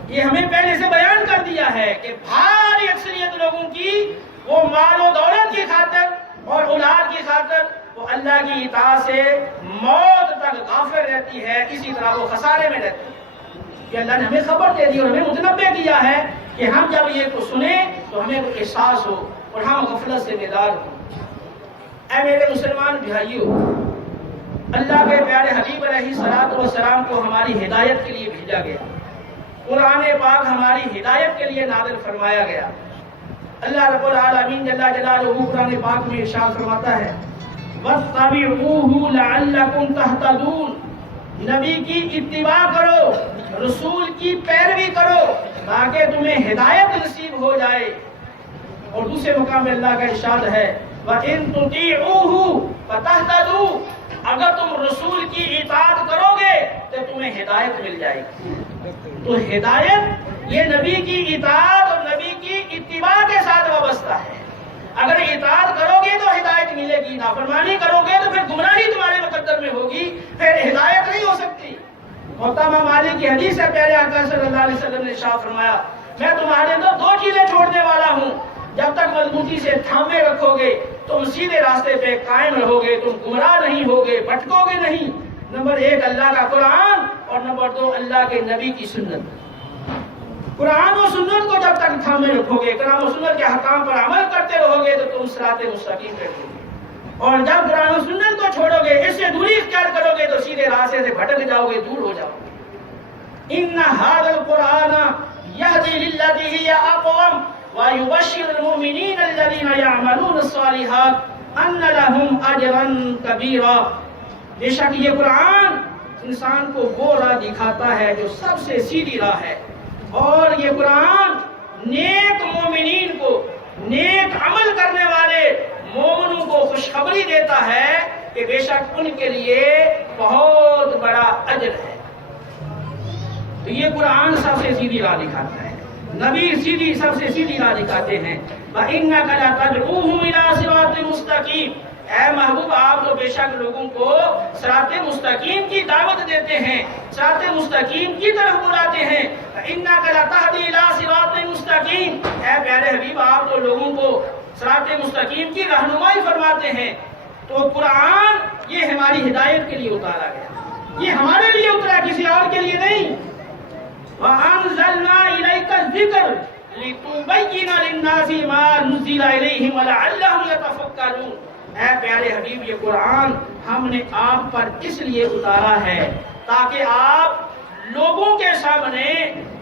یہ ہمیں پہلے سے بیان کر دیا ہے کہ بھاری اکثریت لوگوں کی وہ مال و دولت کی خاطر اور اولاد کی خاطر وہ اللہ کی اطاعت سے موت تک غافل رہتی ہے، اسی طرح وہ خسارے میں رہتی ہے۔ کہ اللہ نے ہمیں خبر دے دی اور ہمیں متنبہ کیا ہے کہ ہم جب یہ کو سنیں تو ہمیں کوئی احساس ہو اور ہم غفلت سے بیدار ہوں۔ اے میرے مسلمان بھائیو، اللہ کے پیارے حبیب علیہ الصلوۃ والسلام کو ہماری ہدایت کے لیے بھیجا گیا، قرآن پاک ہماری ہدایت کے لیے نازل فرمایا گیا۔ اللہ رب العالمین جل جلالہ قرآن پاک میں ارشاد فرماتا ہے وَاتَّبِعُوهُ لَعَلَّكُمْ تَهْتَدُونَ، نبی کی اتباع کرو، رسول کی پیروی کرو تاکہ تمہیں ہدایت نصیب ہو جائے۔ اور دوسرے مقام میں اللہ کا ارشاد ہے وَإِن تُطِيعُوهُ فَتَهْتَدُوا، اگر تم رسول کی اطاعت کرو گے تو تمہیں ہدایت مل جائے گی۔ تو ہدایت یہ نبی کی اطاعت اور نبی کی اتباع کے ساتھ وابستہ ہے۔ اگر اطاعت کرو گے تو ہدایت ملے گی، نافرمانی کرو گے تو پھر گمراہی تمہارے مقدر میں ہوگی، پھر ہدایت نہیں ہو سکتی۔ محترم مالک کی حدیث ہے، پیارے آقا صلی اللہ علیہ وسلم نے ارشاد فرمایا میں تمہارے اندر دو چیزیں چھوڑنے والا ہوں، جب تک مضبوطی سے تھامے رکھو گے تم سیدھے راستے پہ قائم رہو گے، تم گمراہ نہیں ہوگے، بھٹکو گے نہیں۔ نمبر ایک اللہ کا قرآن اور نمبر دو اللہ کے نبی کی سنت۔ قرآن و سنت کو جب تک تھامے رکھو گے، قرآن و سنت کے احکام پر عمل کرتے رہو گے تو تم صراط مستقیم پہ رہو گے، اور جب قرآن و سنت کو چھوڑو گے، اس سے دوری اختیار کرو گے تو سیدھے راستے سے بھٹک جاؤ گے، دور ہو جاؤ گے۔ ان ھذا القرآن یہدی للتی ہی اقوم ویبشر المؤمنین الذین یعملون الصالحات ان لهم اجرا کبیرا، بے شک یہ قرآن انسان کو وہ راہ دکھاتا ہے جو سب سے سیدھی راہ ہے، اور یہ قرآن نیک مومنین کو، نیک عمل کرنے والے مومنوں کو خوشخبری دیتا ہے کہ بے شک ان کے لیے بہت بڑا اجر ہے۔ تو یہ قرآن سب سے سیدھی راہ دکھاتا ہے، نبی سب سے سیدھی راہ دکھاتے ہیں۔ وَإِنَّكَ لَتَدْعُوهُمْ إِلَىٰ صِرَاطٍ مُسْتَقِيمٍ، اے محبوب آپ تو بے شک لوگوں کو صراط مستقیم کی دعوت دیتے ہیں، صراط مستقیم کی طرف بلاتے ہیں۔ وَإِنَّكَ لَتَهْدِي إِلَىٰ صِرَاطٍ مُسْتَقِيمٍ، اے پیارے حبیب آپ تو لوگوں کو صراط مستقیم کی رہنمائی فرماتے ہیں۔ تو قرآن یہ ہماری ہدایت کے لیے اتارا گیا، یہ ہمارے لیے اترا، کسی اور کے لیے نہیں۔ وَأَنزَلْنَا إِلَيْكَ الذِّكْرَ لِتُبَيِّنَ لِلنَّاسِ مَا نُزِّلَ إِلَيْهِمْ وَلَعَلَّهُمْ يَتَفَكَّرُونَ، اے پیارے حبیب یہ قرآن ہم نے آپ پر اس لیے اتارا ہے تاکہ آپ لوگوں کے سامنے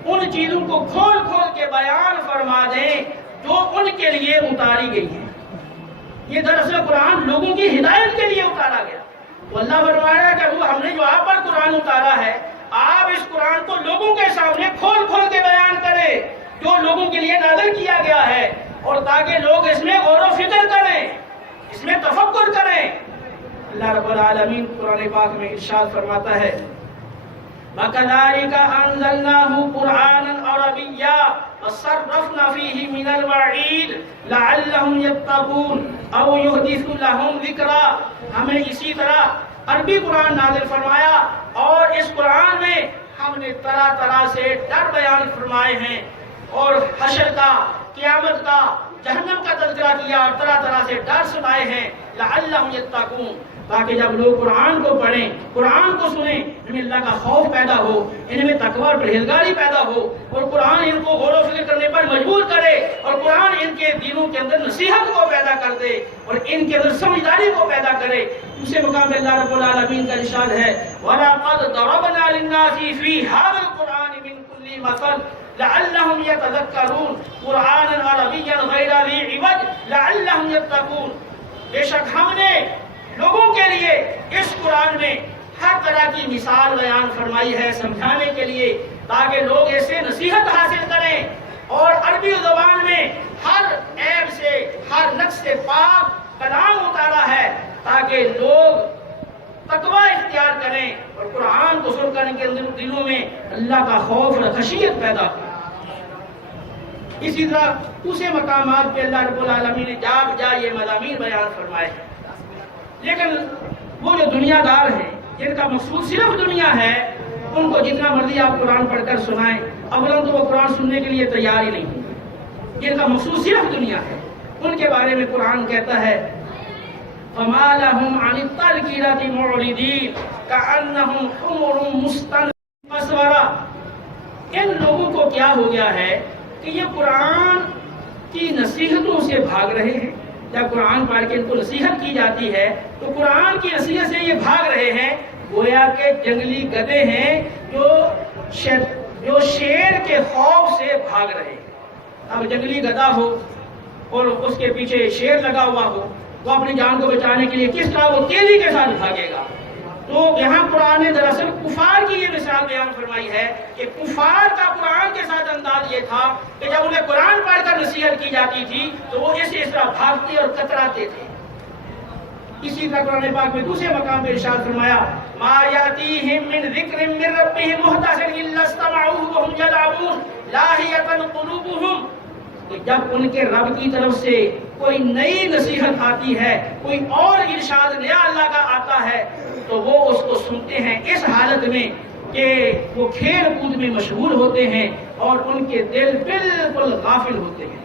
ان چیزوں کو کھول کھول کے بیان فرما دیں جو ان کے لیے اتاری گئی ہیں۔ یہ دراصل قرآن لوگوں کی ہدایت کے لیے اتارا گیا۔ تو اللہ فرمایا کہ وہ ہم نے جو آپ پر قرآن اتارا ہے، آپ اس قرآن کو لوگوں کے سامنے کھول کھول کے بیان کریں جو لوگوں کے لیے نازل کیا گیا ہے، اور تاکہ لوگ اس میں غور و فکر کریں، اس میں تفکر کریں۔ اللہ رب العالمین قرآن پاک میں ارشاد فرماتا ہے وَكَذَلِكَ أَنزَلْنَاهُ قُرْآنًا عَرَبِيًّا وَصَرَّفْنَا فِيهِ مِنَ الْوَعِيدِ لَعَلَّهُمْ يَتَّقُونَ أَوْ يُحْدِثُ لَهُمْ ذِكْرًا، ہمیں اسی طرح عربی قرآن نازل فرمایا، اور اس قرآن میں ہم نے طرح طرح سے ڈر بیان فرمائے ہیں، اور حشر کا، قیامت کا، جہنم کا تذکرہ کیا، اور طرح طرح سے ڈر سنائے ہیں۔ لعلہم یتقون، تاکہ جب لوگ قرآن کو پڑھیں، قرآن کو سنیں، ان میں اللہ کا خوف پیدا ہو، ان میں تقوی اور پرہیزگاری پیدا ہو، اور قرآن ان کو غور و فکر کرنے پر مجبور کرے، اور قرآن ان کے دلوں کے اندر نصیحت کو پیدا کر دے، اور ان کے اندر سمجھداری کو پیدا کرے۔ دوسرے مقام پہ اللہ رب العالمین کا ارشاد ہے وَلَقَدْ ضَرَبْنَا لِلنَّاسِ فِي هَذَا الْقُرْآنِ مِنْ كُلِّ مَثَلٍ لَعَلَّهُمْ يَتَذَكَّرُونَ قُرْآنًا عَرَبِيًّا غَيْرَ ذِي عِوَجٍ لَعَلَّهُمْ يَتَّقُونَ، بے شک ہم نے لوگوں کے لیے اس قرآن میں ہر طرح کی مثال بیان فرمائی ہے سمجھانے کے لیے، تاکہ لوگ اسے نصیحت حاصل کریں، اور عربی زبان میں ہر عیب سے، ہر نقص سے پاک کلام اتارا ہے تاکہ لوگ تقوی اختیار کریں، اور قرآن کو سن کر ان کے دلوں میں اللہ کا خوف اور خشیت پیدا ہو۔ اسی طرح دوسرے مقامات پہ اللہ رب العالمین نے جا بجا یہ مضامین بیان فرمائے ہیں۔ لیکن وہ جو دنیا دار ہیں جن کا مقصود صرف دنیا ہے، ان کو جتنا مرضی آپ قرآن پڑھ کر سنائیں، اولاً تو وہ قرآن سننے کے لیے تیار ہی نہیں۔ جن کا مقصود صرف دنیا ہے، ان کے بارے میں قرآن کہتا ہے فَمَا لَهُمْ عَنِ التَّذْكِرَةِ مُعْرِضِينَ كَأَنَّهُمْ حُمُرٌ مُسْتَنفِرَةٌ، ان لوگوں کو کیا ہو گیا ہے کہ یہ قرآن کی نصیحتوں سے بھاگ رہے ہیں۔ جب قرآن پڑھ کے ان کو نصیحت کی جاتی ہے تو قرآن کی نصیحت سے یہ بھاگ رہے ہیں، گویا کہ جنگلی گدھے ہیں جو شیر کے خوف سے بھاگ رہے ہیں۔ اب جنگلی گدھا ہو اور اس کے پیچھے شیر لگا ہوا ہو، وہ اپنی جان کو بچانے کے لیے کس طرح وہ تیزی کے ساتھ بھاگے گا؟ تو یہاں قرآن نے دراصل کفار کی یہ مثال بیان فرمائی ہے کہ کفار کا قرآن کے ساتھ انداز یہ تھا کہ جب انہیں قرآن پڑھ کر نصیحت کی جاتی تھی تو وہ اس طرح بھاگتے اور کتراتے تھے۔ اسی طرح قرآن پاک میں دوسرے مقام پہ ارشاد فرمایا ما یاتیہم من ذکر من ربہم محدث الا استمعوه وهم یلعبون لاہیۃ قلوبہم، تو جب ان کے رب کی طرف سے کوئی نئی نصیحت آتی ہے، کوئی اور ارشاد نیا اللہ کا آتا ہے، تو وہ اس کو سنتے ہیں اس حالت میں کہ وہ کھیل کود میں مشغول ہوتے ہیں اور ان کے دل بالکل غافل ہوتے ہیں۔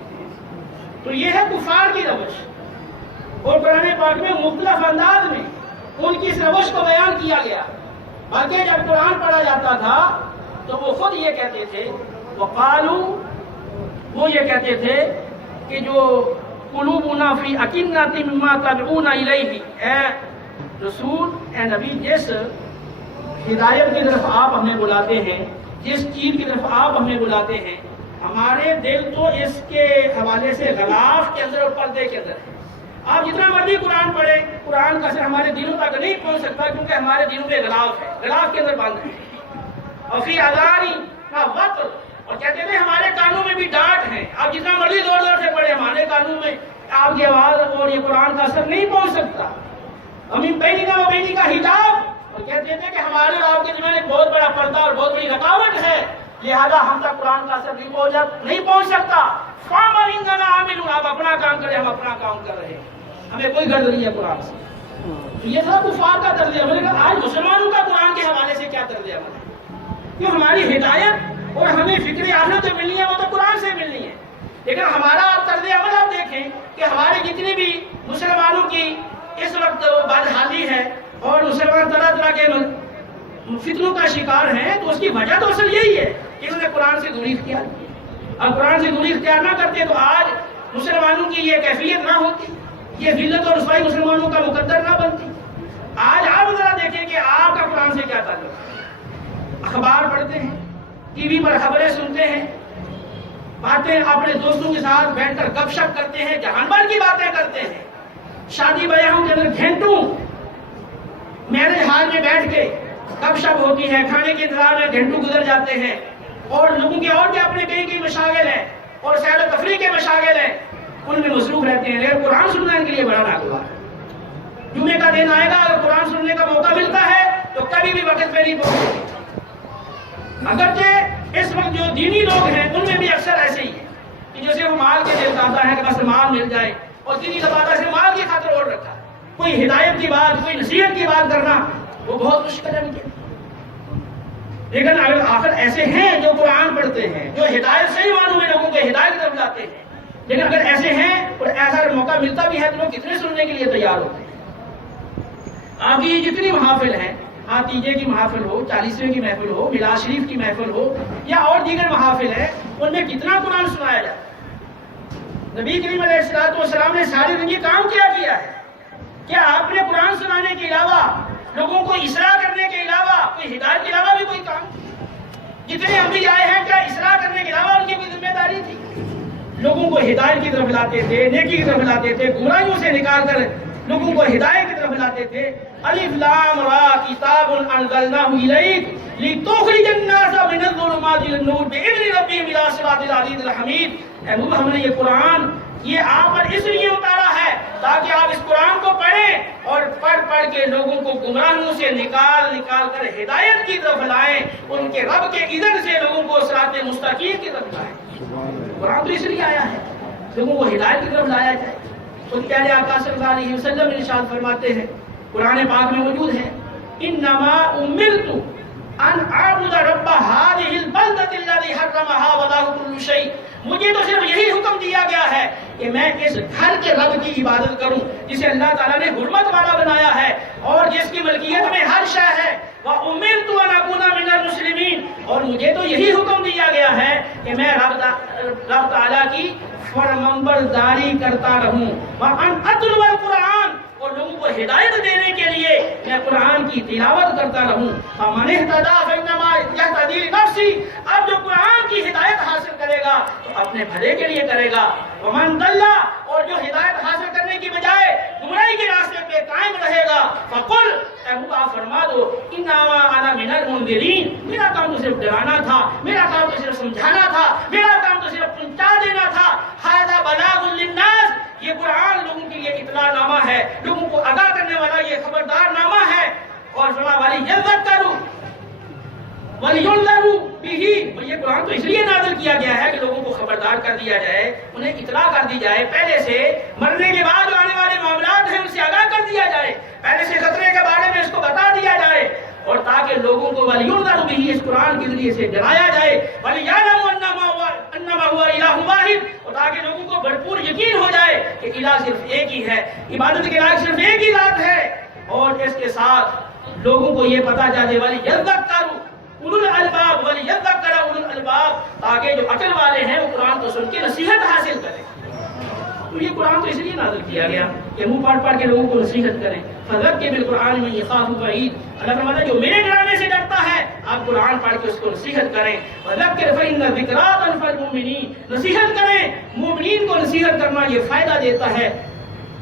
تو یہ ہے کفار کی روش، اور قرآن پاک میں مختلف انداز میں ان کی اس روش کو بیان کیا گیا۔ بلکہ جب قرآن پڑھا جاتا تھا تو وہ خود یہ کہتے تھے وقالو، وہ یہ کہتے تھے کہ جو قلوبنا فی اکنۃ مما تدعونا الیہ، اے رسول، اے نبی، جس ہدایت کی طرف آپ ہمیں بلاتے ہیں، جس چیز کی طرف آپ ہمیں بلاتے ہیں، ہمارے دل تو اس کے حوالے سے غلاف کے اندر اور پردے کے اندر ہے، آپ جتنا مرضی قرآن پڑھیں، قرآن کا اثر ہمارے دلوں تک نہیں پہنچ سکتا، کیونکہ ہمارے دلوں میں غلاف ہے، غلاف کے اندر بند ہے. اور فی اذانی کا وقت، اور کہتے ہیں ہمارے کانوں میں بھی ڈانٹ ہے. آپ جتنا مرضی زور زور سے پڑھیں، ہمارے کانوں میں آپ کی آواز اور یہ قرآن کا اثر نہیں پہنچ سکتا. ہمیں بیننا و بینی کا حجاب، اور کہتے ہیں کہ ہمارے اور آپ کے درمیان ایک بہت بڑا پردہ اور بہت بڑی رکاوٹ ہے، لہذا ہم تک قرآن کا اثر نہیں پہنچ سکتا. فَعْمَلْ إِنَّنَا عَامِلُونَ، آپ اپنا کام کریں، ہم اپنا کام کر رہے ہیں، ہمیں کوئی غرض نہیں ہے قرآن سے. یہ تھا کفار کا طرز عمل. لیکن آج مسلمانوں کا قرآن کے حوالے سے کیا طرز عمل ہے؟ کیوں ہماری ہدایت اور ہمیں فکر آخرت جو ملنی ہے وہ تو قرآن سے ملنی ہے. لیکن ہمارا طرز عمل آپ دیکھیں کہ ہماری جتنی بھی مسلمانوں کی اس وقت بدحالی ہے اور مسلمان طرح طرح کے فتنوں کا شکار ہیں، تو اس کی وجہ تو اصل یہی ہے کہ انہوں نے قرآن سے دوری اختیار کی. اب قرآن سے دوری اختیار نہ کرتے تو آج مسلمانوں کی یہ کیفیت نہ ہوتی، یہ ذلت اور رسوائی مسلمانوں کا مقدر نہ بنتی. آج آپ ذرا دیکھیں کہ آپ کا قرآن سے کیا تعلق ہے. اخبار پڑھتے ہیں، ٹی وی پر خبریں سنتے ہیں، باتیں اپنے دوستوں کے ساتھ بیٹھ کر گپ شپ کرتے ہیں، جہان بھر کی باتیں کرتے ہیں. شادی بیاہوں کے اندر گھنٹوں میرج ہال میں بیٹھ کے گپ شپ ہوتی ہے، کھانے کے انتظار میں گھنٹوں گزر جاتے ہیں، اور لوگوں کے اور بھی اپنے کئی مشاغل ہیں اور سیر و تفریح کے مشاغل ہیں، ان میں مصروف رہتے ہیں. لیکن قرآن سننا ان کے لیے بڑا ناگوار ہے. جمعے کا دن آئے گا، اگر قرآن سننے کا موقع ملتا ہے تو کبھی بھی وقت پہ نہیں پہنچے. اگرچہ اس وقت جو دینی لوگ ہیں ان میں بھی اکثر ایسے ہی ہے کہ جیسے وہ مال کے دل چاہتا ہے کہ بس مال مل جائے، اور دینی لبادہ سے مال کی خاطر اور رکھا ہے. کوئی ہدایت کی بات، کوئی نصیحت کی بات کرنا وہ بہت مشکل ہے ان کے. لیکن اگر آخر ایسے ہیں جو قرآن پڑھتے ہیں، جو ہدایت صحیح معنوں میں لوگوں کو ہدایت کی طرف لاتے ہیں، لیکن اگر ایسے ہیں اور ایسا موقع ملتا بھی ہے تو لوگ کتنے سننے کے لیے تیار ہوتے ہیں. آپ کی جتنی محافل ہیں، تیجے کی محافل ہو، 40ویں کی محفل ہو، میلاد شریف کی محفل ہو، یا اور دیگر محافل ہیں، ان میں کتنا قرآن سنایا جاتا ہے. نبی کریم علیہ السلام نے ساری زندگی کام کیا ہے. کیا آپ نے قرآن سنانے کے علاوہ، لوگوں کو اصلاح کرنے کے علاوہ، کوئی ہدایت کے علاوہ بھی کوئی کام؟ جتنے انبیاء آئے ہیں، کیا اصلاح کرنے کے علاوہ ان کی کوئی ذمہ داری تھی؟ لوگوں کو ہدایت کی طرف لاتے تھے، نیکی کی طرف لاتے تھے، گمراہیوں سے نکال کر لوگوں کو ہدایت کی طرف لاتے تھے. الف لام را کتاب انزلناہ الیک لتخرج الناس من الظلمات الى النور باذن ربهم الى صراط العزیز الحمید. اے محبوب، ہم نے یہ قرآن یہ آپ پر اس لیے اتارا ہے تاکہ آپ اس قرآن کو پڑھیں اور پڑھ کے لوگوں کو گمراہیوں سے نکال کر ہدایت کی طرف لائیں، ان کے رب کے اذن سے لوگوں کو صراط مستقیم کی طرف لائیں. قرآن تو اس لیے آیا ہے لوگوں کو ہدایت کی طرف لایا جائے. خود پیارے آقا صلی اللہ علیہ وسلم ارشاد فرماتے ہیں، قرآن پاک میں موجود ہے، انما امرت ان اعبد رب هذه البلدة الذي حرمها وله كل شيء. مجھے تو صرف یہی حکم دیا گیا ہے کہ میں اس گھر کے رب کی عبادت کروں جسے اللہ تعالیٰ نے حرمت والا بنایا ہے اور جس کی ملکیت میں ہر شے ہے. وَأُمِرْتُ أَنْ أَكُونَ مِنَ الْمُسْلِمِينَ، اور مجھے تو یہی حکم دیا گیا ہے کہ میں رب تعالیٰ کی فرمانبرداری کرتا رہوں. وَأَنْ أَتْلُوَ الْقُرْآنَ، اور لوگوں کو ہدایت دینے کے لیے میں قرآن کی تلاوت کرتا رہوں. فَمَنِ اهْتَدَىٰ فَإِنَّمَا يَهْتَدِي لِنَفْسِهِ، اب جو قرآن کی ہدایت حاصل کرے گا تو اپنے بھلے کے لیے کرے گا. وَمَنْ ضَلَّ، اور جو ہدایت حاصل کرنے کی بجائے گمراہی کے راستے پہ قائم رہے گا، فَقُلْ، آپ فرما دو، اِنَّمَا أَنَا مِنَ الْمُنذِرِينَ، میرا کام تو صرف ڈرانا تھا، میرا کام تو صرف سمجھانا تھا، میرا کام تو صرف پہنچا دینا تھا. هَذَا بَلَاغٌ لِلنَّاسِ، یہ قرآن لوگوں کے لیے اطلاع نامہ ہے، لوگوں کو آگاہ کرنے والا یہ خبردار نامہ ہے. اور فرما وَلِيَذَّكَّرُوا وَلِيُنذَرُوا بِهِ، اور یہ قرآن تو اس لیے نازل کیا گیا ہے کہ لوگوں کو خبردار کر دیا جائے، انہیں اطلاع کر دی جائے، پہلے سے مرنے کے بعد جو آنے والے معاملات ہیں ان سے آگاہ کر دیا جائے، پہلے سے خطرے کے بارے میں اس کو بتا دیا جائے، اور تاکہ لوگوں کو وَلِيُنذَرُوا بِهِ، اس قرآن کے ذریعے سے ڈرایا جائے. وَلِيَعْلَمُوا أَنَّمَا هُوَ إِلَٰهٌ وَاحِدٌ، اور تاکہ لوگوں کو بھرپور یقین ہو جائے کہ الہ صرف ایک ہی ہے، عبادت کے لائق صرف ایک ہی ذات ہے. اور اس کے ساتھ لوگوں کو یہ پتا چل جائے وَلِيَذَّكَّرُوا اولو الالباب وَلِيَذَّكَّرَ اولو الالباب، تاکہ جو عقل والے ہیں وہ قرآن کو سن کے نصیحت حاصل کریں. تو یہ قرآن تو اس لیے نازل کیا گیا کہ منہ پڑھ کے لوگوں کو نصیحت کریں. فَذَكِّرْ بِالْقُرْآنِ مَن يَخَافُ وَعِيدٍ، اللہ فرماتا ہے جو میرے ڈرانے سے ڈرتا ہے آپ قرآن پڑھ کے اس کو نصیحت کریں. وَذَكِّرْ فَإِنَّ الذِّكْرَىٰ تَنفَعُ الْمُؤْمِنِينَ، نصیحت کریں، مومنین کو نصیحت کرنا یہ فائدہ دیتا ہے.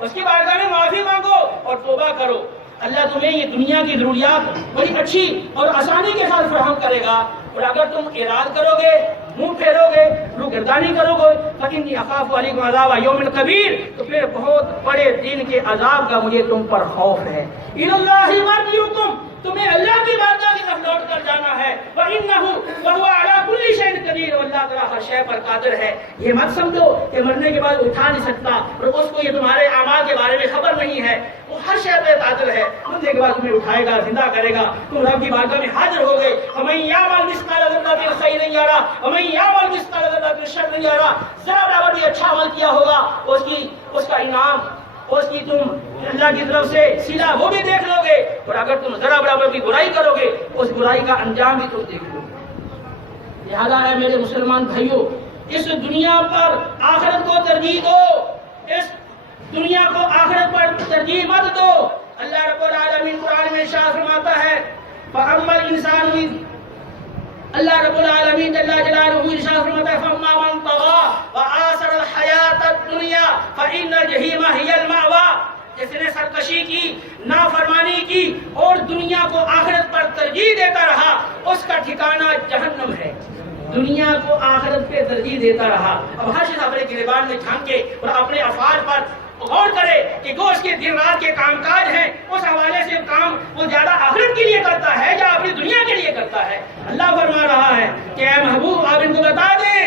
اس کی بارگاہ میں معافی مانگو اور توبہ کرو. اللہ تمہیں یہ دنیا کی ضروریات بڑی اچھی اور آسانی کے ساتھ فراہم کرے گا. اور اگر تم اعراض کرو گے، منہ پھیرو گے، روگردانی کرو گے، فإنی اخاف علیکم عذاب یوم کبیر، تو پھر بہت بڑے دن کے عذاب کا مجھے تم پر خوف ہے. الی اللہ مرجعکم، تمہیں اللہ کی بارگاہ کی طرف لوٹ کر جانا ہے. وَإِنَّهُ وَهُوَ عَلَىٰ كُلِّ شَيْءٍ قَدِيرٌ، اللہ تعالیٰ ہر شے پر قادر ہے. یہ مت سمجھو کہ مرنے کے بعد اٹھا نہیں سکتا اور اس کو یہ تمہارے اعمال کے بارے میں خبر نہیں ہے. وہ ہر شے پہ قادر ہے. مرنے کے بعد تمہیں اٹھائے گا، زندہ کرے گا. تم رب کی بارگاہ میں حاضر ہو گئے. وَمَن يَعْمَلْ مِثْقَالَ ذَرَّةٍ خَيْرًا يَرَهُ وَمَن يَعْمَلْ مِثْقَالَ ذَرَّةٍ شَرًّا يَرَهُ، ذرا برابر بھی اچھا عمل کیا ہوگا اس کا انعام، اس کی تم اللہ کی طرف سے سلا وہ بھی دیکھ لو گے. اور اگر تم ذرا برابر بھی برائی کرو گے اس برائی کا انجام بھی تم دیکھ لو گے. لہذا ہے میرے مسلمان بھائیوں، اس دنیا پر آخرت کو ترجیح دو. اس دنیا کو آخرت پر ترجیح مت دو. اللہ رب العالمین قرآن میں ارشاد فرماتا ہے فَأَمَّا الْإِنسَانُ، اللہ رب العالمین جل جلالہ ارشاد فرماتا ہے فَأَمَّا مَن طَغَىٰ وَآثَرَ الْحَيَاةَ الدُّنْيَا فَإِنَّ الْجَحِيمَ هِيَ الْمَأْوَىٰ، جس نے سرکشی کی، نافرمانی کی اور دنیا کو آخرت پر ترجیح دیتا رہا، اس کا ٹھکانہ جہنم ہے. دنیا کو آخرت پہ ترجیح دیتا رہا. اب ہر شخص اپنے گریبان میں جھانکے اور اپنے افعال پر غور کرے کہ جو اس کے دن رات کے کام کاج ہیں اس حوالے سے کام وہ زیادہ آخرت کے لیے کرتا ہے یا اپنی دنیا کے لیے کرتا ہے. اللہ فرما رہا ہے کہ اے محبوب آپ ان کو بتا دے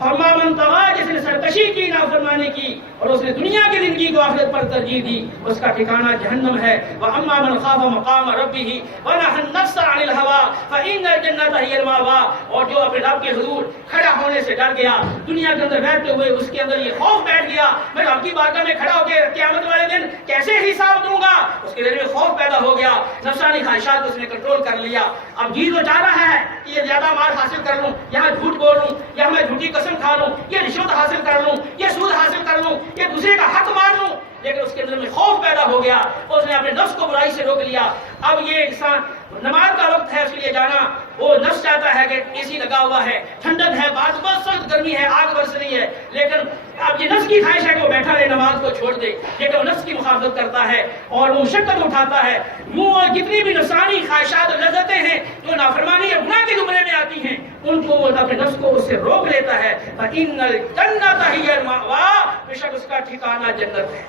فَأَمَّا مَن طَغَىٰ، جس نے سرکشی کی، نافرمانی کی اور اس نے دنیا کی زندگی کو آخرت پر ترجیح دی، اس کا ٹھکانہ جہنم ہے. وَأَمَّا مَنْ خَافَ مَقَامَ رَبِّهِ وَنَهَى النَّفْسَ عَنِ الْهَوَىٰ فَإِنَّ الْجَنَّةَ هِيَ الْمَأْوَىٰ، اور جو اپنے رب کے حضور کھڑا ہونے سے ڈر گیا، دنیا کے اندر رہتے ہوئے اس کے اندر یہ خوف بیٹھ گیا میں رب کی بارگاہ میں کھڑا ہو کے قیامت والے دن کیسے حساب دوں گا، اس کے دل میں خوف پیدا ہو گیا. نفسانی خواہشات کو اس نے کنٹرول کر لیا. اب جی تو چاہ رہا ہے کہ یہ زیادہ مال حاصل کر لوں، یہاں جھوٹ بول لوں، یا میں جھوٹی قسم کھا لوں، یہ رشوت حاصل کر لوں، یہ سود حاصل کر لوں، یہ دوسرے کا حق مار لوں. لیکن اس کے اندر میں خوف پیدا ہو گیا، اس نے اپنے نفس کو برائی سے روک لیا. اب یہ انسان نماز کا وقت ہے اس کے لیے جانا، وہ نفس چاہتا ہے کہ اے سی لگا ہوا ہے، ٹھنڈک ہے، بات بہت سخت گرمی ہے، آگ برس رہی ہے، لیکن اب یہ نفس کی خواہش ہے کہ وہ بیٹھا رہے، نماز کو چھوڑ دے. لیکن وہ نفس کی مخالفت کرتا ہے اور وہ مشقت اٹھاتا ہے. یوں جتنی بھی نفسانی خواہشات اور لذتیں ہیں جو نافرمانی یا گناہ کے زمرے میں آتی ہیں ان کو وہ اپنے نفس کو اس سے روک لیتا ہے. فَإِنَّ الْجَنَّةَ هِيَ الْمَأْوَىٰ، بے شک اس کا ٹھکانہ جنت ہے.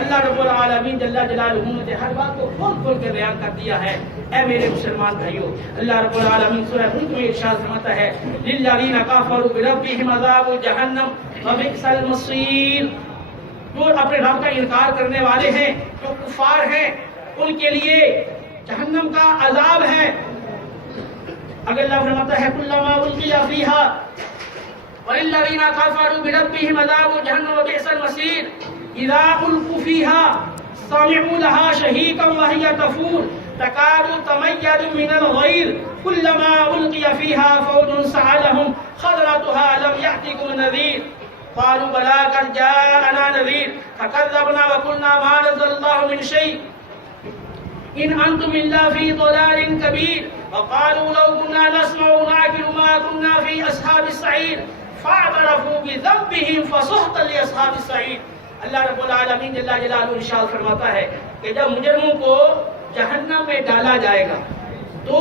اللہ رب العالمین جل جلالہ نے ہر بات کو کھول کھول کے بیان کر دیا ہے. اے میرے مسلمان بھائیوں، اللہ رب العالمین سورہ ملک میں ارشاد فرماتا ہے للذین کفروا بربہم عذاب جہنم وبئس المصیر، جو اپنے رب کا انکار کرنے والے ہیں، جو کفار ہیں، ان کے لیے جہنم کا عذاب ہے. اگر اللہ فرماتا ہے کلما القی فیہا وللذین کفروا بربہم عذاب جہنم وبئس المصیر اذا القوا فيها سمعوا لها شهيقا وهي تفور تكاد تميز من الغيظ كلما القي فيها فوج سألهم خزنتها لم يأتكم نذير قالوا بلى قد جاءنا نذير فكذبنا وقلنا ما نزل الله من شيء إن أنتم إلا في ضلال كبير وقالوا لو كنا نسمع ونعقل ما كنا في أصحاب السعير فاعترفوا بذنبهم فسحقا لأصحاب السعير. اللہ رب العالمین جل جلالہ ارشاد فرماتا ہے کہ جب مجرموں کو جہنم میں ڈالا جائے گا تو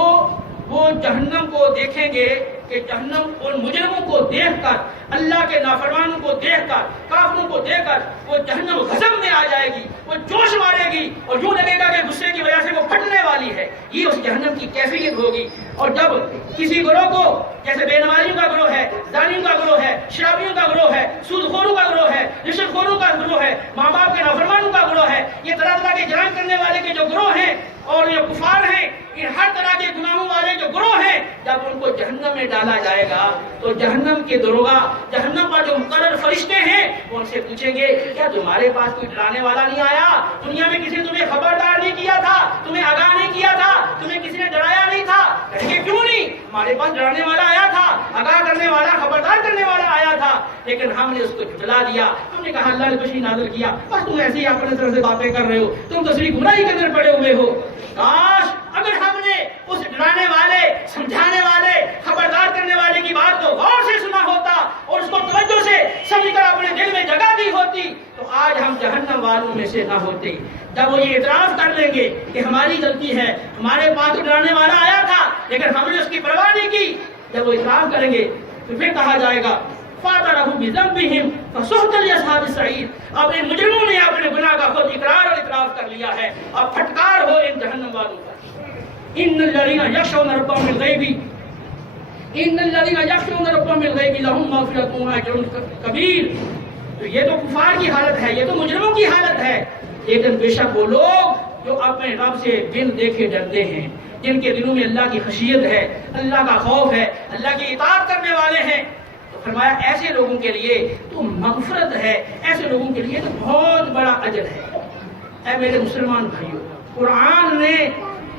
وہ جہنم کو دیکھیں گے کہ جہنم ان مجرموں کو دیکھ کر، اللہ کے نافرمانوں کو دیکھ کر، کافروں کو دیکھ کر وہ جہنم غضب میں آ جائے گی، وہ جوش مارے گی اور یوں لگے گا کہ غصے کی وجہ سے وہ پھٹنے والی ہے. یہ اس جہنم کی کیفیت ہوگی. اور جب کسی گروہ کو، جیسے بے نمازیوں کا گروہ ہے، زانیوں کا گروہ ہے، شرابیوں کا گروہ ہے، سود خوروں کا گروہ ہے، رشوت خوروں کا گروہ ہے، ماں باپ کے نافرمانوں کا گروہ ہے، یہ طرح طرح کے جرائم کرنے والے کے جو گروہ ہیں اور یہ کفار ہیں، ان ہر طرح کے گناہوں والے جو گروہ ہیں، جب ان کو جہنم میں ڈالا جائے گا تو جہنم کے دروغہ، جہنم پر جو مقرر فرشتے ہیں وہ ان سے پوچھیں گے کیا تمہارے پاس کوئی ڈرانے والا نہیں آیا؟ دنیا میں کسی نے تمہیں خبردار نہیں کیا تھا، تمہیں آگاہ نہیں کیا تھا، تمہیں کسی نے ڈرایا نہیں تھا؟ کہیں گے کیوں نہیں، ہمارے پاس ڈرانے والا آیا تھا، آگاہ کرنے والا، خبردار کرنے والا آیا تھا، لیکن ہم نے اس کو جھٹلا دیا. ہم نے کہا اللہ نے کچھ نہیں نازل کیا، بس تم ایسے ہی اپنے طرف سے باتیں کر رہے ہو، تم تو صرف گناہ کے اندر پڑے ہوئے ہو. کاش اگر ہم نے اس ڈرانے والے، سمجھانے والے، خبردار کرنے والے کی بات کو غور سے سنا ہوتا اور اس کو توجہ سے سمجھ کر اپنے دل میں جگہ دی ہوتی تو آج کاش ہم جہنم والوں میں سے نہ ہوتے. جب وہ یہ اعتراف کر لیں گے کہ ہماری غلطی ہے, ہمارے پاس ڈرانے والا آیا تھا لیکن ہم نے اس کی پرواہ نہیں کی, جب وہ اعتراف کریں گے تو پھر کہا جائے گا فَاعْتَرَفُوا بِذَنبِهِمْ فَسُحْقًا لِّأَصْحَابِ السَّعِيرِ. اب ان مجرموں نے اپنے گناہ کا خود اقرار اور اعتراف کر لیا ہے, اب پھٹکار ہو ان جہنم والوں پر. إِنَّ الَّذِينَ يَخْشَوْنَ رَبَّهُم بِالْغَيْبِ إِنَّ الَّذِينَ يَخْشَوْنَ رَبَّهُم بِالْغَيْبِ لَهُم مَّغْفِرَةٌ وَأَجْرٌ كَبِيرٌ. تو یہ تو کفار کی حالت ہے, یہ تو مجرموں کی حالت ہے. لیکن بے شک وہ لوگ جو اپنے رب سے بن دیکھے ڈرتے ہیں, جن کے دلوں میں اللہ کی خشیت ہے, اللہ کا خوف ہے, اللہ کی اطاعت کرنے والے ہیں, تو فرمایا ایسے لوگوں کے لیے تو مغفرت ہے, ایسے لوگوں کے لیے تو بہت بڑا اجر ہے. اے میرے مسلمان بھائیوں, قرآن نے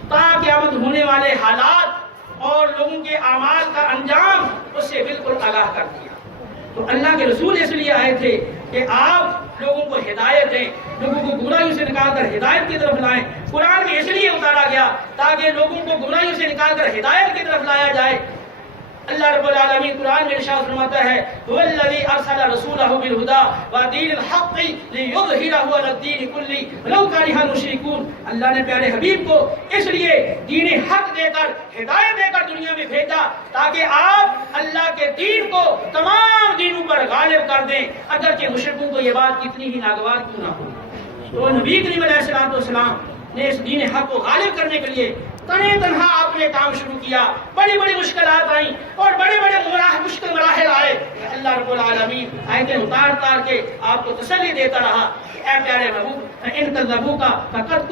تا قیامت ہونے والے حالات اور لوگوں کے اعمال کا انجام اس سے بالکل آگاہ کر دیا. تو اللہ کے رسول اس لیے آئے تھے کہ آپ لوگوں کو ہدایت دیں, لوگوں کو گمراہیوں سے نکال کر ہدایت کی طرف لائیں. قرآن بھی اس لیے اتارا گیا تاکہ لوگوں کو گمراہیوں سے نکال کر ہدایت کی طرف لایا جائے. اللہ رب العالمین قرآن میں ارشاد فرماتا ہے هو الذی ارسل رسولہ بالہدی ودین الحق لیظہرہ علی الدین کلہ ولو کرہ المشرکون. اللہ نے پیارے حبیب کو اس لیے دین حق دے کر, ہدایت دے کر دنیا میں بھیجا تاکہ آپ اللہ کے دین کو تمام دینوں پر غالب کر دیں, اگرچہ مشرکوں کو یہ بات کتنی ہی ناگوار کیوں نہ ہو. تو نبی کریم علیہ السلام نے اس دین حق کو غالب کرنے کے لیے تنہا تنہا اپنے کام شروع کیا. بڑی بڑی مشکلات آئیں اور بڑے بڑے مشکل مراحل آئے. اللہ رب العالمین آیتیں اتار کے آپ کو تسلی دیتا رہا. اے پیارے محبوب, ان کذبوک فقد